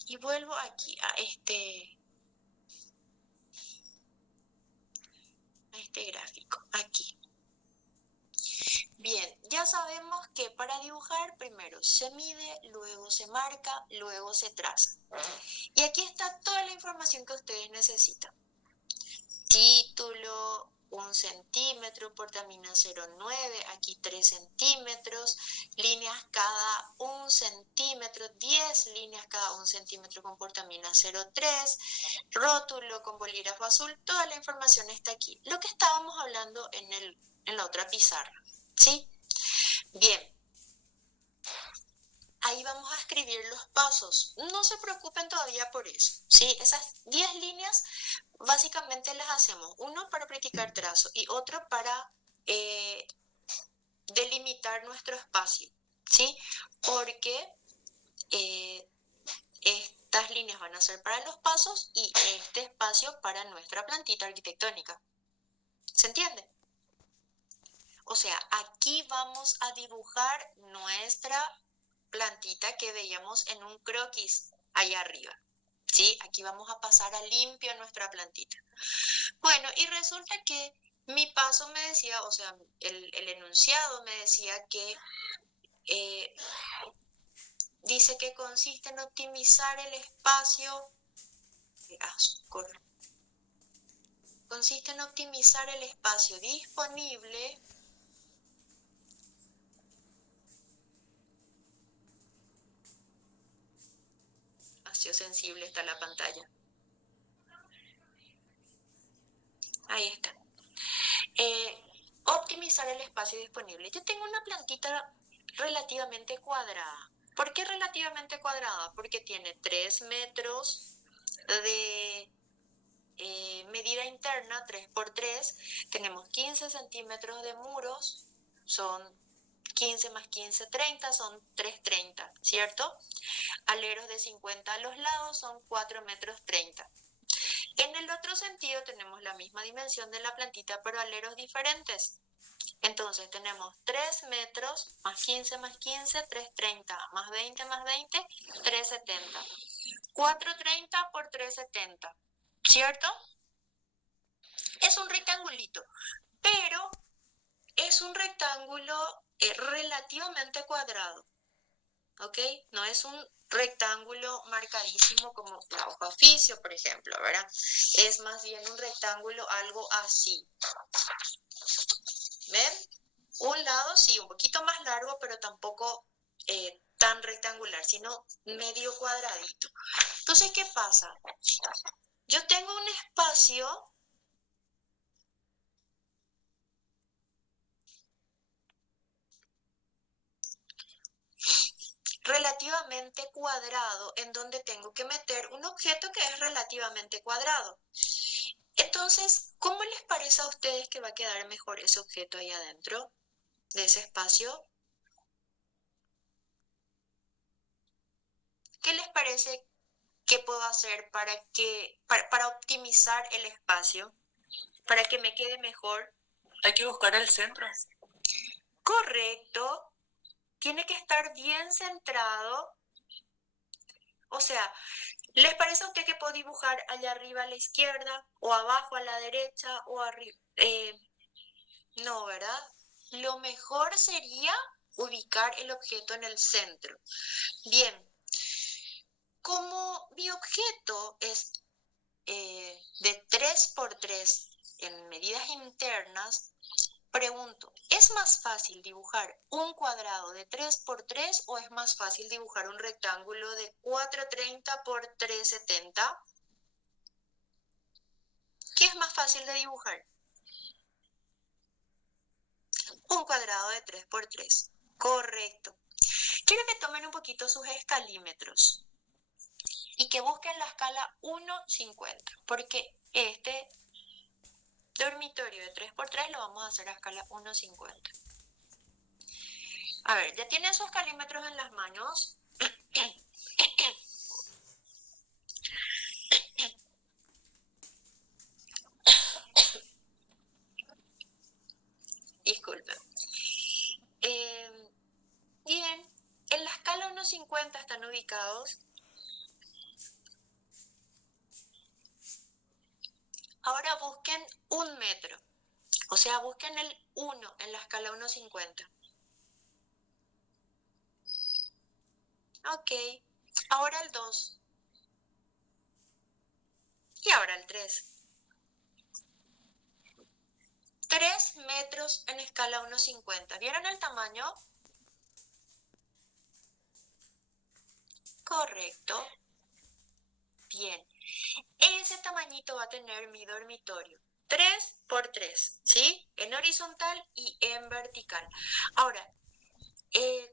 y vuelvo aquí a este gráfico, aquí. Bien, ya sabemos que para dibujar primero se mide, luego se marca, luego se traza. Y aquí está toda la información que ustedes necesitan. Título, 1 centímetro, portamina 0,9, aquí 3 centímetros, líneas cada 1 centímetro, 10 líneas cada 1 centímetro con portamina 0,3, rótulo con bolígrafo azul, toda la información está aquí. Lo que estábamos hablando en la otra pizarra, ¿sí? Bien. Ahí vamos a escribir los pasos. No se preocupen todavía por eso, ¿sí? Esas 10 líneas básicamente las hacemos. Uno para practicar trazo y otro para delimitar nuestro espacio, ¿sí? Porque estas líneas van a ser para los pasos y este espacio para nuestra plantita arquitectónica. ¿Se entiende? O sea, aquí vamos a dibujar nuestra plantita que veíamos en un croquis allá arriba, ¿sí? Aquí vamos a pasar a limpio nuestra plantita. Bueno, y resulta que mi paso me decía, o sea, el enunciado me decía que dice que consiste en optimizar el espacio, consiste en optimizar el espacio disponible sensible está la pantalla. Ahí está. Optimizar el espacio disponible. Yo tengo una plantita relativamente cuadrada. ¿Por qué relativamente cuadrada? Porque tiene 3 metros de medida interna, 3 por 3. Tenemos 15 centímetros de muros, son 15 más 15, 30, son 3,30, ¿cierto? Aleros de 50 a los lados son 4 metros 30. En el otro sentido tenemos la misma dimensión de la plantita, pero aleros diferentes. Entonces tenemos 3 metros más 15 más 15, 330 más 20 más 20, 370. 430 por 370, ¿cierto? Es un rectangulito, pero es un rectángulo relativamente cuadrado, ¿ok? No es un rectángulo marcadísimo como la hoja oficio, por ejemplo, ¿verdad? Es más bien un rectángulo algo así. ¿Ven? Un lado sí, un poquito más largo, pero tampoco tan rectangular, sino medio cuadradito. Entonces, ¿qué pasa? Yo tengo un espacio relativamente cuadrado en donde tengo que meter un objeto que es relativamente cuadrado. Entonces, ¿cómo les parece a ustedes que va a quedar mejor ese objeto ahí adentro de ese espacio? ¿Qué les parece que puedo hacer para optimizar el espacio? Para que me quede mejor. Hay que buscar el centro. Correcto. Tiene que estar bien centrado. O sea, ¿les parece a usted que puedo dibujar allá arriba a la izquierda o abajo a la derecha o arriba? No, ¿verdad? Lo mejor sería ubicar el objeto en el centro. Bien, como mi objeto es de 3 por 3 en medidas internas, pregunto, ¿es más fácil dibujar un cuadrado de 3 por 3 o es más fácil dibujar un rectángulo de 430 por 370? ¿Qué es más fácil de dibujar? Un cuadrado de 3 por 3. Correcto. Quiero que tomen un poquito sus escalímetros y que busquen la escala 1,50, porque este dormitorio de 3 por 3 lo vamos a hacer a escala 1,50. A ver, ¿ya tienen sus escalímetros en las manos? Disculpen. Bien, en la escala 1,50 están ubicados. Ahora busquen un metro. O sea, busquen el 1 en la escala 1,50. Ok. Ahora el 2. Y ahora el 3. 3 metros en escala 1,50. ¿Vieron el tamaño? Correcto. Bien. Ese tamañito va a tener mi dormitorio. 3 por 3, ¿sí? En horizontal y en vertical. Ahora,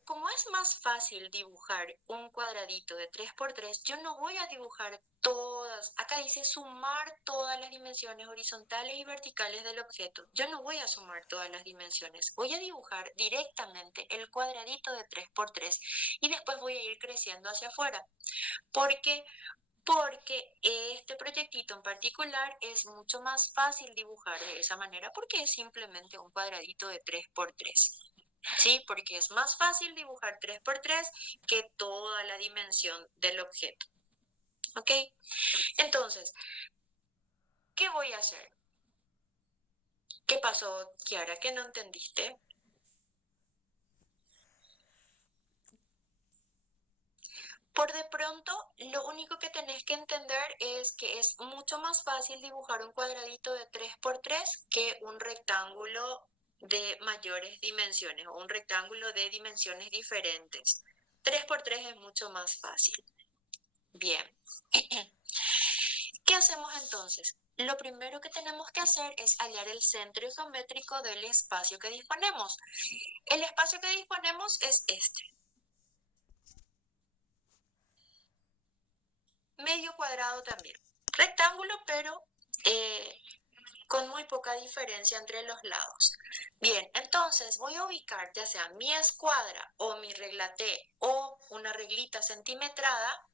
como es más fácil dibujar un cuadradito de 3 por 3, yo no voy a dibujar todas, acá dice sumar todas las dimensiones horizontales y verticales del objeto. Yo no voy a sumar todas las dimensiones, voy a dibujar directamente el cuadradito de 3 por 3 y después voy a ir creciendo hacia afuera. ¿Por qué? Porque este proyectito en particular es mucho más fácil dibujar de esa manera porque es simplemente un cuadradito de 3 por 3. ¿Sí? Porque es más fácil dibujar 3 por 3 que toda la dimensión del objeto. ¿Ok? Entonces, ¿qué voy a hacer? ¿Qué pasó, Kiara? ¿Que no entendiste? Por de pronto, lo único que tenés que entender es que es mucho más fácil dibujar un cuadradito de 3 por 3 que un rectángulo de mayores dimensiones o un rectángulo de dimensiones diferentes. 3 por 3 es mucho más fácil. Bien. ¿Qué hacemos entonces? Lo primero que tenemos que hacer es hallar el centro geométrico del espacio que disponemos. El espacio que disponemos es este. Medio cuadrado también. Rectángulo, pero con muy poca diferencia entre los lados. Bien, entonces voy a ubicar ya sea mi escuadra o mi regla T o una reglita centimetrada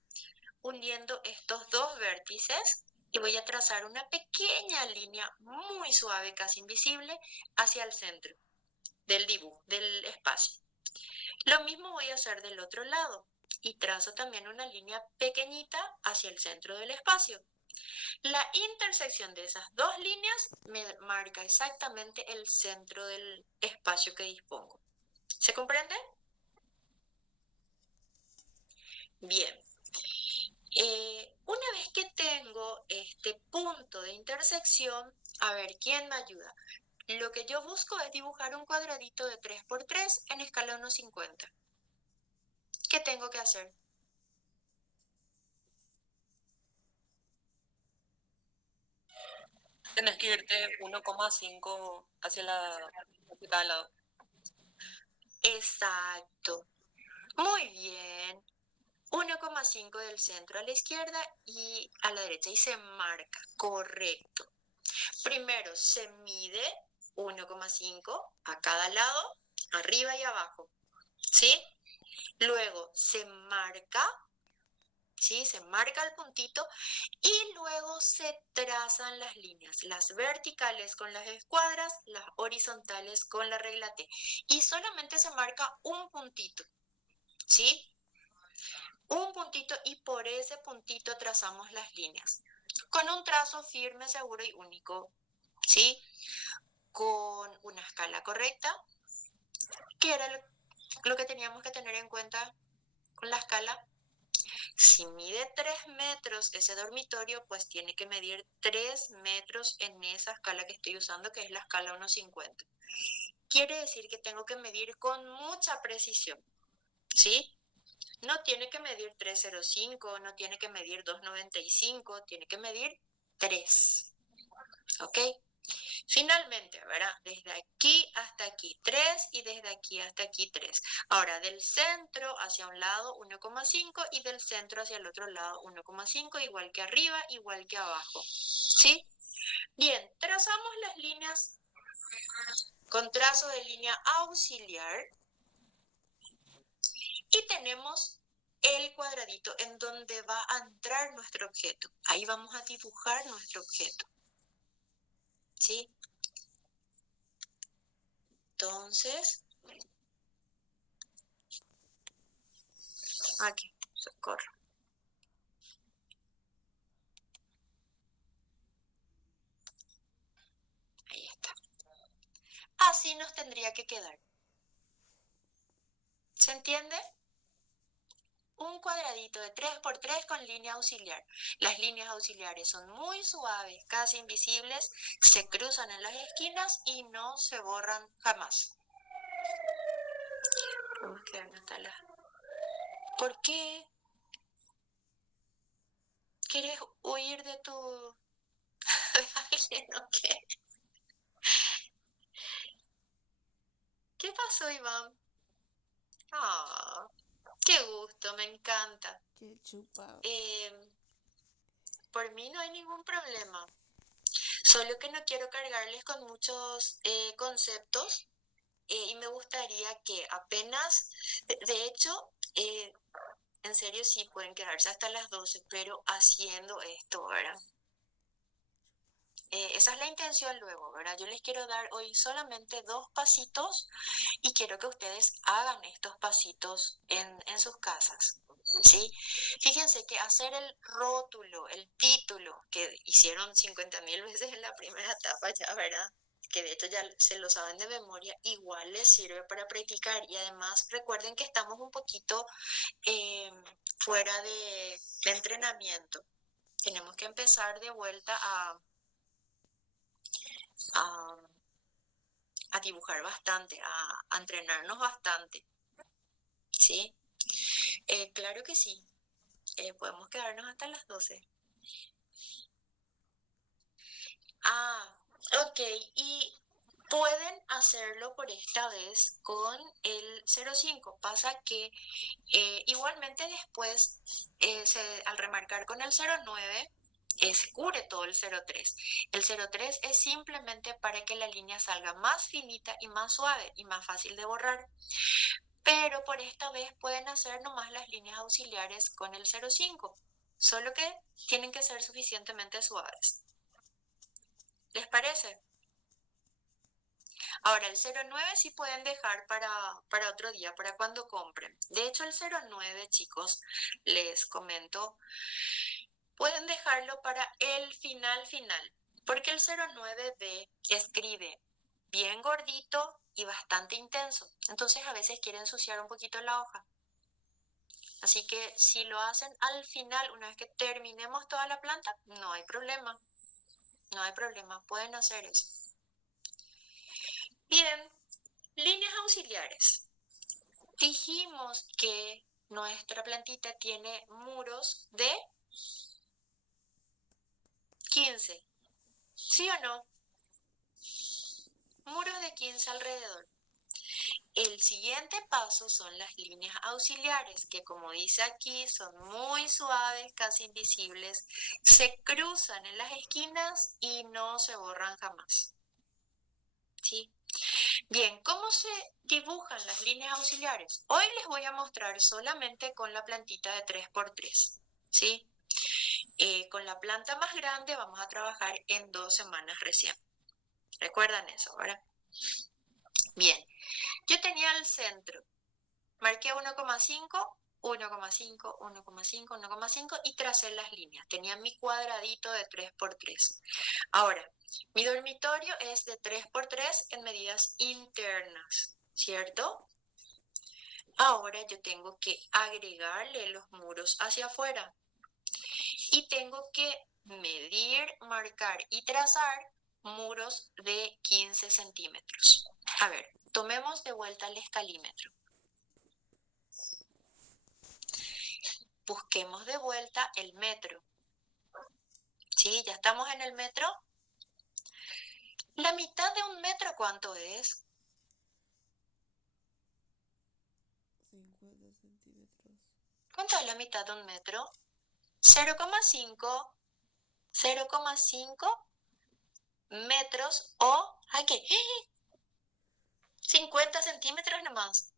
uniendo estos dos vértices y voy a trazar una pequeña línea muy suave, casi invisible, hacia el centro. del dibujo, del espacio. Lo mismo voy a hacer del otro lado y trazo también una línea pequeñita hacia el centro del espacio. La intersección de esas dos líneas me marca exactamente el centro del espacio que dispongo. ¿Se comprende? Bien. Una vez que tengo este punto de intersección, a ver, ¿quién me ayuda? Lo que yo busco es dibujar un cuadradito de 3×3 en escala 1,50. ¿Qué tengo que hacer? Tenés que irte 1,5 hacia cada lado. Exacto. Muy bien. 1,5 del centro a la izquierda y a la derecha y se marca. Correcto. Primero se mide 1,5 a cada lado, arriba y abajo. ¿Sí? Luego se marca, ¿sí? Se marca el puntito y luego se trazan las líneas, las verticales con las escuadras, las horizontales con la regla T. Y solamente se marca un puntito, ¿sí? Un puntito y por ese puntito trazamos las líneas. Con un trazo firme, seguro y único, ¿sí? Con una escala correcta, que era lo que teníamos que tener en cuenta con la escala. Si mide 3 metros ese dormitorio, pues tiene que medir 3 metros en esa escala que estoy usando, que es la escala 1,50. Quiere decir que tengo que medir con mucha precisión, ¿sí? No tiene que medir 3,05, no tiene que medir 2,95, tiene que medir 3. ¿Ok? Finalmente, ¿verdad? Desde aquí hasta aquí 3 y desde aquí hasta aquí 3. Ahora, del centro hacia un lado 1,5 y del centro hacia el otro lado 1,5, igual que arriba, igual que abajo. ¿Sí? Bien, trazamos las líneas con trazo de línea auxiliar y tenemos el cuadradito en donde va a entrar nuestro objeto. Ahí vamos a dibujar nuestro objeto. ¿Sí? Entonces, aquí, socorro. Ahí está. Así nos tendría que quedar. ¿Se entiende? Un cuadradito de 3×3 con línea auxiliar. Las líneas auxiliares son muy suaves, casi invisibles, se cruzan en las esquinas y no se borran jamás. Vamos a quedarnos hasta la... ¿Por qué quieres huir de tu... de alguien o qué? ¿Qué pasó, Iván? Ah, qué gusto, me encanta. Qué chupado. Por mí no hay ningún problema. Solo que no quiero cargarles con muchos conceptos y me gustaría que apenas, de hecho, en serio sí pueden quedarse hasta las 12, pero haciendo esto, ¿verdad? Esa es la intención luego, ¿verdad? Yo les quiero dar hoy solamente 2 pasitos y quiero que ustedes hagan estos pasitos en sus casas, ¿sí? Fíjense que hacer el rótulo, el título, que hicieron 50.000 veces en la primera etapa ya, ¿verdad? Que de hecho ya se lo saben de memoria, igual les sirve para practicar. Y además recuerden que estamos un poquito fuera de entrenamiento. Tenemos que empezar de vuelta a, a dibujar bastante, a entrenarnos bastante, ¿sí? Claro que sí, podemos quedarnos hasta las 12. Ok, y pueden hacerlo por esta vez con el 0,5. Pasa que igualmente después, al remarcar con el 0,9, se cubre todo el 0,3. El 0,3 es simplemente para que la línea salga más finita y más suave y más fácil de borrar. Pero por esta vez pueden hacer nomás las líneas auxiliares con el 0,5. Solo que tienen que ser suficientemente suaves. ¿Les parece? Ahora, el 09 sí pueden dejar para otro día, para cuando compren. De hecho, el 09, chicos, les comento, pueden dejarlo para el final, porque el 09B escribe bien gordito y bastante intenso. Entonces a veces quiere ensuciar un poquito la hoja. Así que si lo hacen al final, una vez que terminemos toda la planta, no hay problema. No hay problema, pueden hacer eso. Bien, líneas auxiliares. Dijimos que nuestra plantita tiene muros de 15. ¿Sí o no? Muros de 15 alrededor. El siguiente paso son las líneas auxiliares, que como dice aquí, son muy suaves, casi invisibles, se cruzan en las esquinas y no se borran jamás. ¿Sí? Bien, ¿cómo se dibujan las líneas auxiliares? Hoy les voy a mostrar solamente con la plantita de 3x3, ¿sí? Con la planta más grande vamos a trabajar en 2 semanas recién. ¿Recuerdan eso, verdad? Bien, yo tenía el centro, marqué 1,5, 1,5, 1,5, 1,5 y tracé las líneas. Tenía mi cuadradito de 3x3. Ahora, mi dormitorio es de 3x3 en medidas internas, ¿cierto? Ahora yo tengo que agregarle los muros hacia afuera. Y tengo que medir, marcar y trazar muros de 15 centímetros. A ver, tomemos de vuelta el escalímetro. Busquemos de vuelta el metro. ¿Sí? ¿Ya estamos en el metro? ¿La mitad de un metro cuánto es? 50 centímetros. ¿Cuánto es la mitad de un metro? 0,5 metros o, ¿ay qué? 50 centímetros nomás.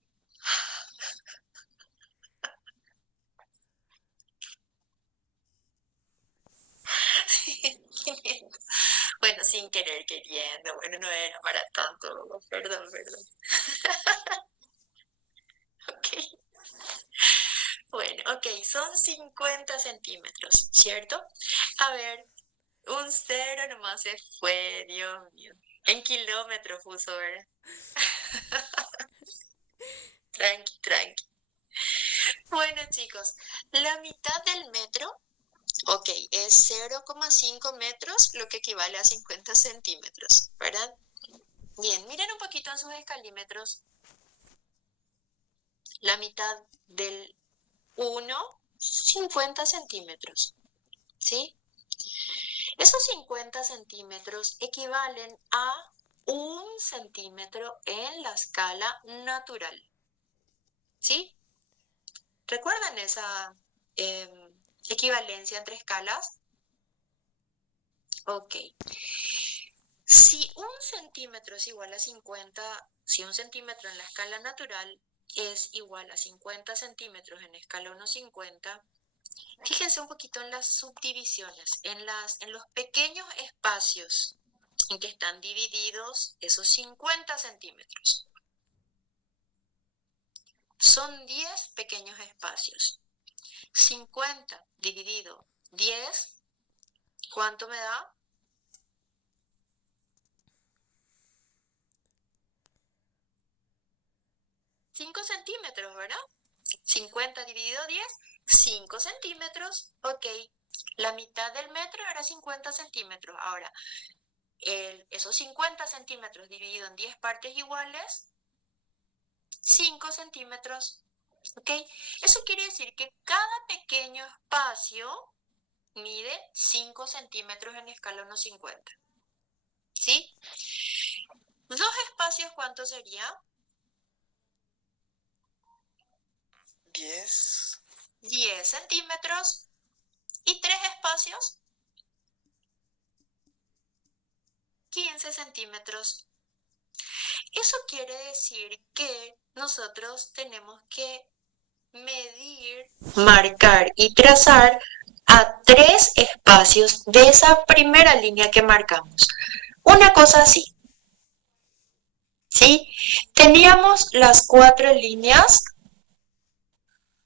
Bueno, sin querer queriendo, bueno, no era para tanto, perdón. Ok. Bueno, ok, son 50 centímetros, ¿cierto? A ver, un cero nomás se fue, Dios mío. En kilómetros puso, ¿verdad? Tranqui. Bueno, chicos, la mitad del metro, ok, es 0,5 metros, lo que equivale a 50 centímetros, ¿verdad? Bien, miren un poquito en sus escalímetros. La mitad del 1, 50 centímetros, ¿sí? Esos 50 centímetros equivalen a 1 centímetro en la escala natural, ¿sí? ¿Recuerdan esa equivalencia entre escalas? Ok. Si 1 centímetro es igual a 50, si 1 centímetro en la escala natural es igual a 50 centímetros en escala 1,50, fíjense un poquito en las subdivisiones, en los pequeños espacios en que están divididos esos 50 centímetros. Son 10 pequeños espacios. 50 dividido 10, ¿cuánto me da? 5 centímetros, ¿verdad? 50 dividido 10, 5 centímetros. Ok, la mitad del metro era 50 centímetros. Ahora, esos 50 centímetros dividido en 10 partes iguales, 5 centímetros. ¿Ok? Eso quiere decir que cada pequeño espacio mide 5 centímetros en escala 1,50. ¿Sí? Dos espacios, ¿cuánto sería? 10. 10 centímetros. ¿Y tres espacios? 15 centímetros. Eso quiere decir que nosotros tenemos que medir, marcar y trazar a 3 espacios de esa primera línea que marcamos. Una cosa así. ¿sí? Teníamos las 4 líneas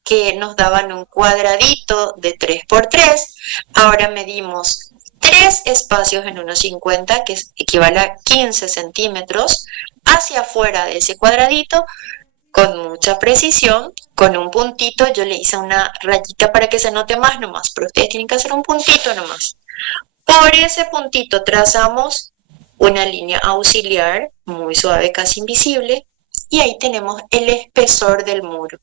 que nos daban un cuadradito de 3 por 3. Ahora medimos 3 espacios en 1,50, que equivale a 15 centímetros, hacia afuera de ese cuadradito, con mucha precisión, con un puntito. Yo le hice una rayita para que se note más nomás, pero ustedes tienen que hacer un puntito nomás. Por ese puntito trazamos una línea auxiliar, muy suave, casi invisible, y ahí tenemos el espesor del muro.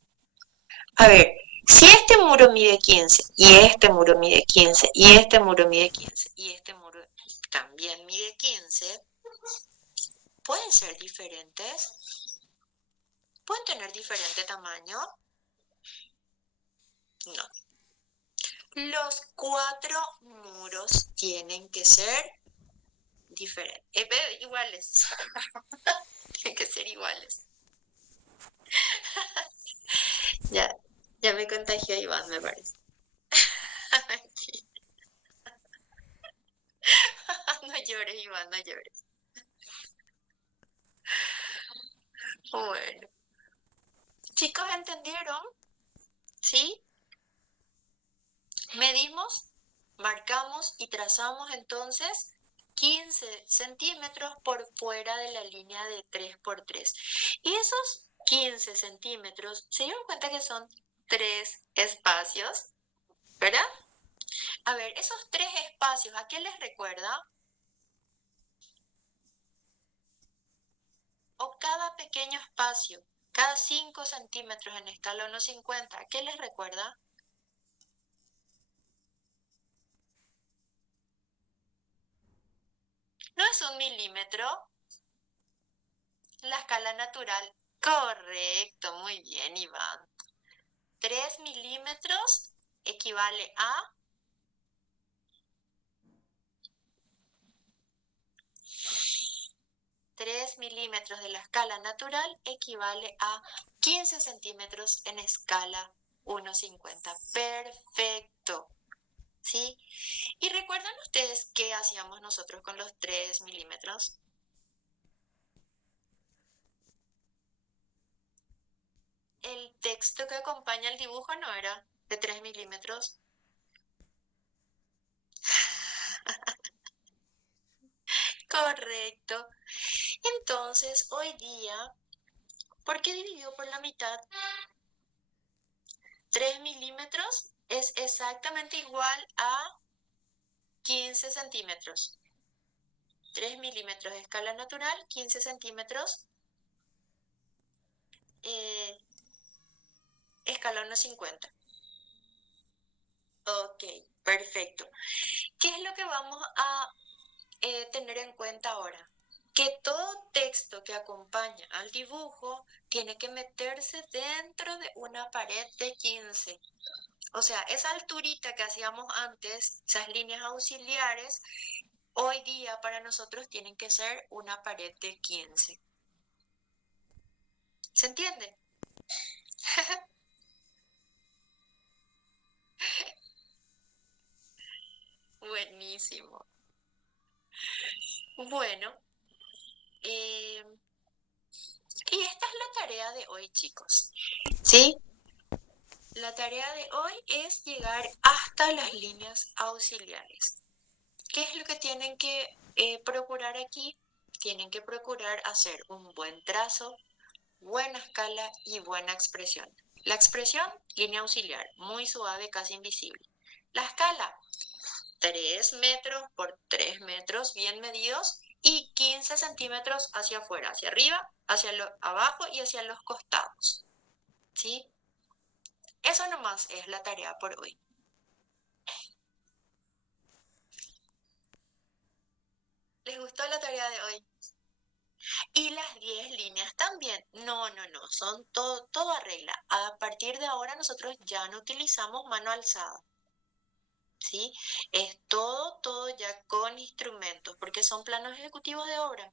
A ver, si este muro mide 15, y este muro mide 15, y este muro mide 15, y este muro también mide 15, ¿pueden ser diferentes? ¿Pueden tener diferente tamaño? No. Los 4 muros tienen que ser diferentes, iguales. Tienen que ser iguales. Ya, ya me contagió Iván, me parece. No llores, Iván, no llores. Bueno, chicos, ¿entendieron? ¿Sí? Medimos, marcamos y trazamos entonces 15 centímetros por fuera de la línea de 3 por 3. Y esos 15 centímetros, ¿se dieron cuenta que son 3 espacios? ¿Verdad? A ver, esos 3 espacios, ¿a qué les recuerda? O cada pequeño espacio, cada 5 centímetros en escala 1,50, ¿a qué les recuerda? ¿No es un milímetro? La escala natural. Correcto, muy bien, Iván. 3 milímetros equivale a 3 milímetros de la escala natural equivale a 15 centímetros en escala 1,50. Perfecto. ¿Sí? ¿Y recuerdan ustedes qué hacíamos nosotros con los 3 milímetros? El texto que acompaña el dibujo no era de 3 milímetros. Correcto. Entonces, hoy día, ¿por qué dividido por la mitad? 3 milímetros es exactamente igual a 15 centímetros. 3 milímetros de escala natural, 15 centímetros, escala 1,50. Ok, perfecto. ¿Qué es lo que vamos a tener en cuenta ahora? Que todo texto que acompaña al dibujo tiene que meterse dentro de una pared de 15. O sea, esa alturita que hacíamos antes, esas líneas auxiliares, hoy día para nosotros tienen que ser una pared de 15. ¿Se entiende? Buenísimo. Bueno, eh, y esta es la tarea de hoy, chicos. ¿Sí? La tarea de hoy es llegar hasta las líneas auxiliares. ¿Qué es lo que tienen que procurar aquí? Tienen que procurar hacer un buen trazo, buena escala y buena expresión. La expresión, línea auxiliar, muy suave, casi invisible. La escala, 3 metros por 3 metros, bien medidos, y 15 centímetros hacia afuera, hacia arriba, hacia abajo y hacia los costados. ¿Sí? Eso nomás es la tarea por hoy. ¿Les gustó la tarea de hoy? Y las 10 líneas también. No, no, no, son todo regla. A partir de ahora nosotros ya no utilizamos mano alzada. ¿Sí? Es todo ya con instrumentos, porque son planos ejecutivos de obra.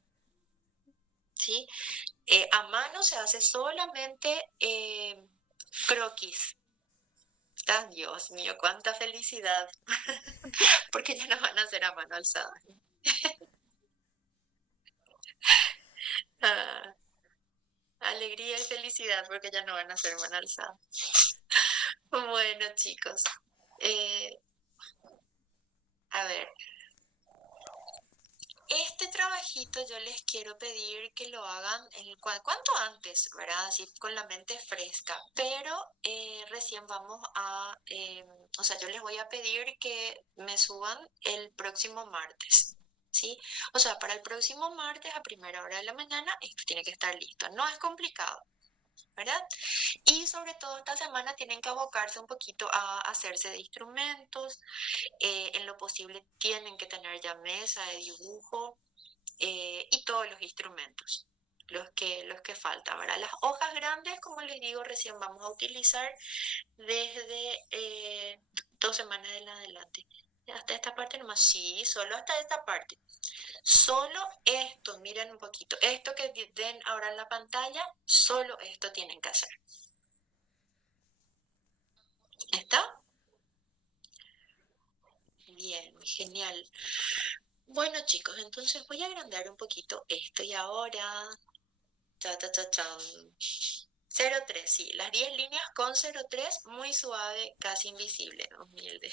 ¿Sí? A mano se hace solamente croquis. ¡Ah, Dios mío, cuánta felicidad! Porque ya no van a hacer a mano alzada. Ah, alegría y felicidad porque ya no van a ser mano alzada. Bueno, chicos, eh, a ver, este trabajito yo les quiero pedir que lo hagan cuanto antes, ¿verdad? Así con la mente fresca, pero recién vamos a, o sea, yo les voy a pedir que me suban el próximo martes. ¿Sí? O sea, para el próximo martes a primera hora de la mañana esto tiene que estar listo. No es complicado, ¿verdad? Y sobre todo esta semana tienen que abocarse un poquito a hacerse de instrumentos. En lo posible tienen que tener ya mesa de dibujo y todos los instrumentos. Los que faltan, ¿verdad? Las hojas grandes, como les digo, recién vamos a utilizar desde 2 semanas en adelante. Hasta esta parte nomás, sí, solo hasta esta parte. Solo esto, miren un poquito, esto que ven ahora en la pantalla, solo esto tienen que hacer. ¿Está? Bien, genial. Bueno, chicos, entonces voy a agrandar un poquito esto y ahora. Ta, ta, ta, tan. 03, sí, las 10 líneas con 03, muy suave, casi invisible, humilde.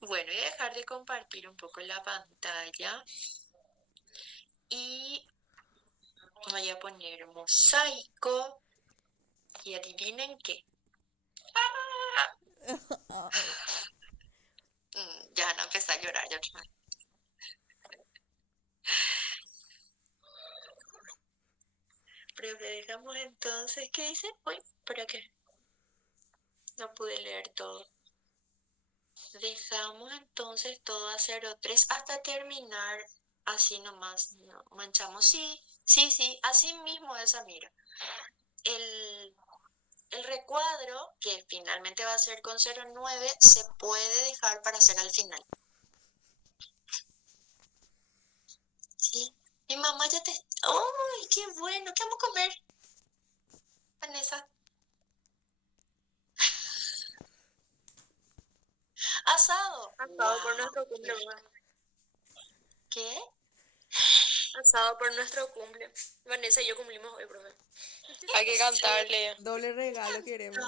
Bueno, voy a dejar de compartir un poco la pantalla y voy a poner mosaico y adivinen qué. Ya no empecé a llorar, ya otra vez. Pero dejamos entonces, ¿qué dice? Uy, ¿para qué? No pude leer todo. Dejamos entonces todo a 03 hasta terminar así nomás. No, manchamos, sí, sí, sí, así mismo esa, mira. El, el recuadro, que finalmente va a ser con 09, se puede dejar para hacer al final. Sí. Mi mamá ya te... ¡Ay, qué bueno! ¿Qué vamos a comer, Vanessa? Asado. Asado por ¡Wow! nuestro cumple, mamá. ¿Qué? Asado por nuestro cumple. Vanessa y yo cumplimos hoy, profe. Hay que cantarle. Doble regalo queremos.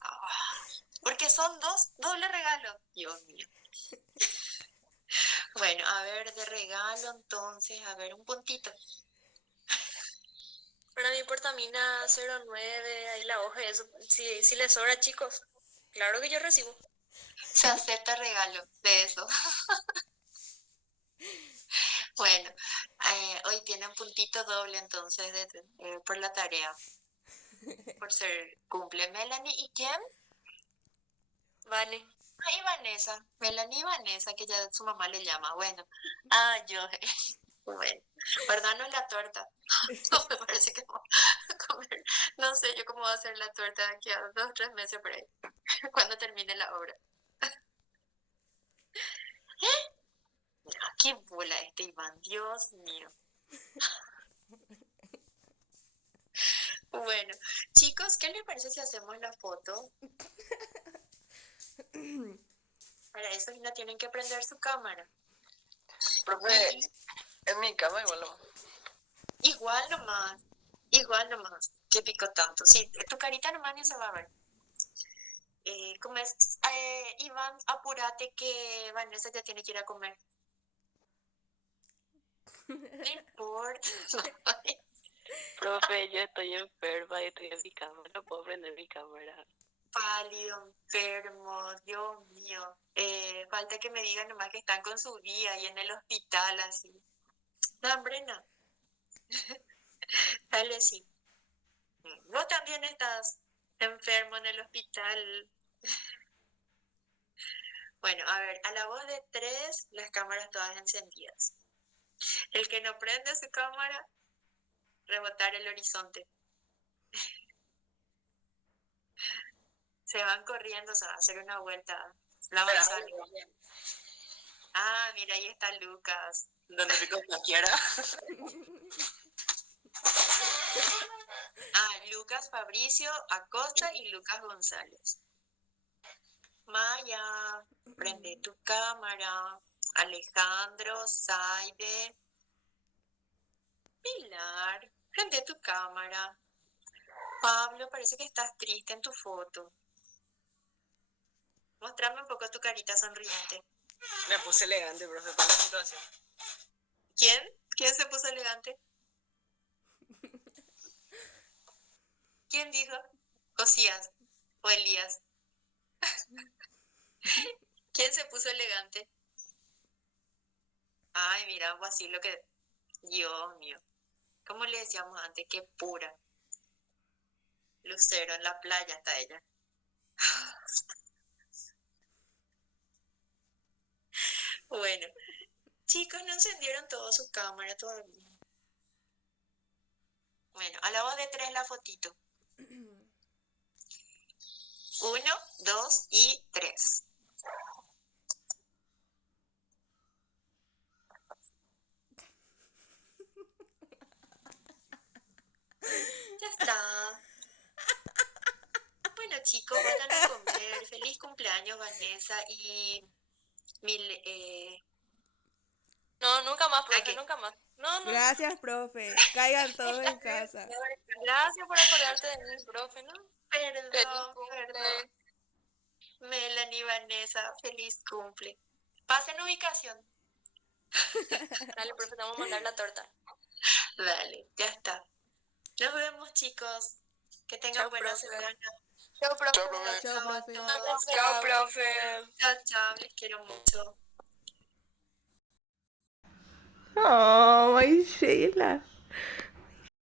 Ah, porque son dos, doble regalo. Dios mío. Bueno, a ver, de regalo entonces, a ver, un puntito. Para mi portamina 09, ahí la hoja, eso. Si les sobra, chicos, claro que yo recibo. Se acepta regalo de eso. Bueno, hoy tienen puntito doble entonces por la tarea, por ser cumple. Melanie, ¿y quién? Vane. Ah, y Vanessa. Melanie y Vanessa, que ya su mamá le llama. Bueno, ah, yo. Bueno, guardanos la torta. No me parece que vamos a comer. No sé yo cómo va a ser la torta de aquí a 2 o 3 meses por ahí, cuando termine la obra. Qué bola este Iván, Dios mío. Bueno, chicos, ¿qué les parece si hacemos la foto? Para eso no tienen que prender su cámara. Profe, en mi cama igual lo. Igual nomás. ¿Qué pico tanto? Sí, tu carita nomás ni se va a ver. ¿Cómo es? Iván, apúrate que Vanessa ya tiene que ir a comer. No importa. Profe, yo estoy enferma y estoy en mi cama. No puedo prender mi cámara. Pálido, enfermo, Dios mío. Falta que me digan nomás que están con su día y en el hospital así. No, hombre, no. Dale, sí. Vos también estás enfermo en el hospital. Bueno, a ver, a la voz de 3, las cámaras todas encendidas. El que no prende su cámara, rebotar el horizonte. Se van corriendo, se va a hacer una vuelta. La manzana. Ah, mira, ahí está Lucas. Donde pico cualquiera. Ah, Lucas Fabricio Acosta y Lucas González. Maya, prende tu cámara. Alejandro, Saide, Pilar, prende tu cámara. Pablo, parece que estás triste en tu foto. Mostrame un poco tu carita sonriente. Me puse elegante, profe, para la situación. ¿Quién? ¿Quién se puso elegante? ¿Quién dijo? Josías o Elías. ¿Quién se puso elegante? Ay, mira, algo así lo que... Dios mío. ¿Cómo le decíamos antes? Qué pura. Lucero en la playa está ella. Bueno, chicos, no encendieron todas sus cámaras todavía. Bueno, a la voz de tres la fotito. 1, 2 y 3. Ya está. Bueno, chicos, vayan a comer. Feliz cumpleaños, Vanessa. Y No, nunca más, profe, qué? nunca más. No, no. Gracias, profe. Caigan todos en casa. Gracias por acordarte de mí, profe, ¿no? Feliz Perdón. cumple. Melanie, Vanessa, feliz cumple. Pasen ubicación. Dale, profe, te vamos a mandar la torta. Dale, ya está. Nos vemos, chicos. Que tengan Chao, buena profe. semana. Chao, profe. Chao, profe. Chao, Chao a profe. todos. Chao, profe. Chao, chao. Les quiero mucho. Oh, my Sheila.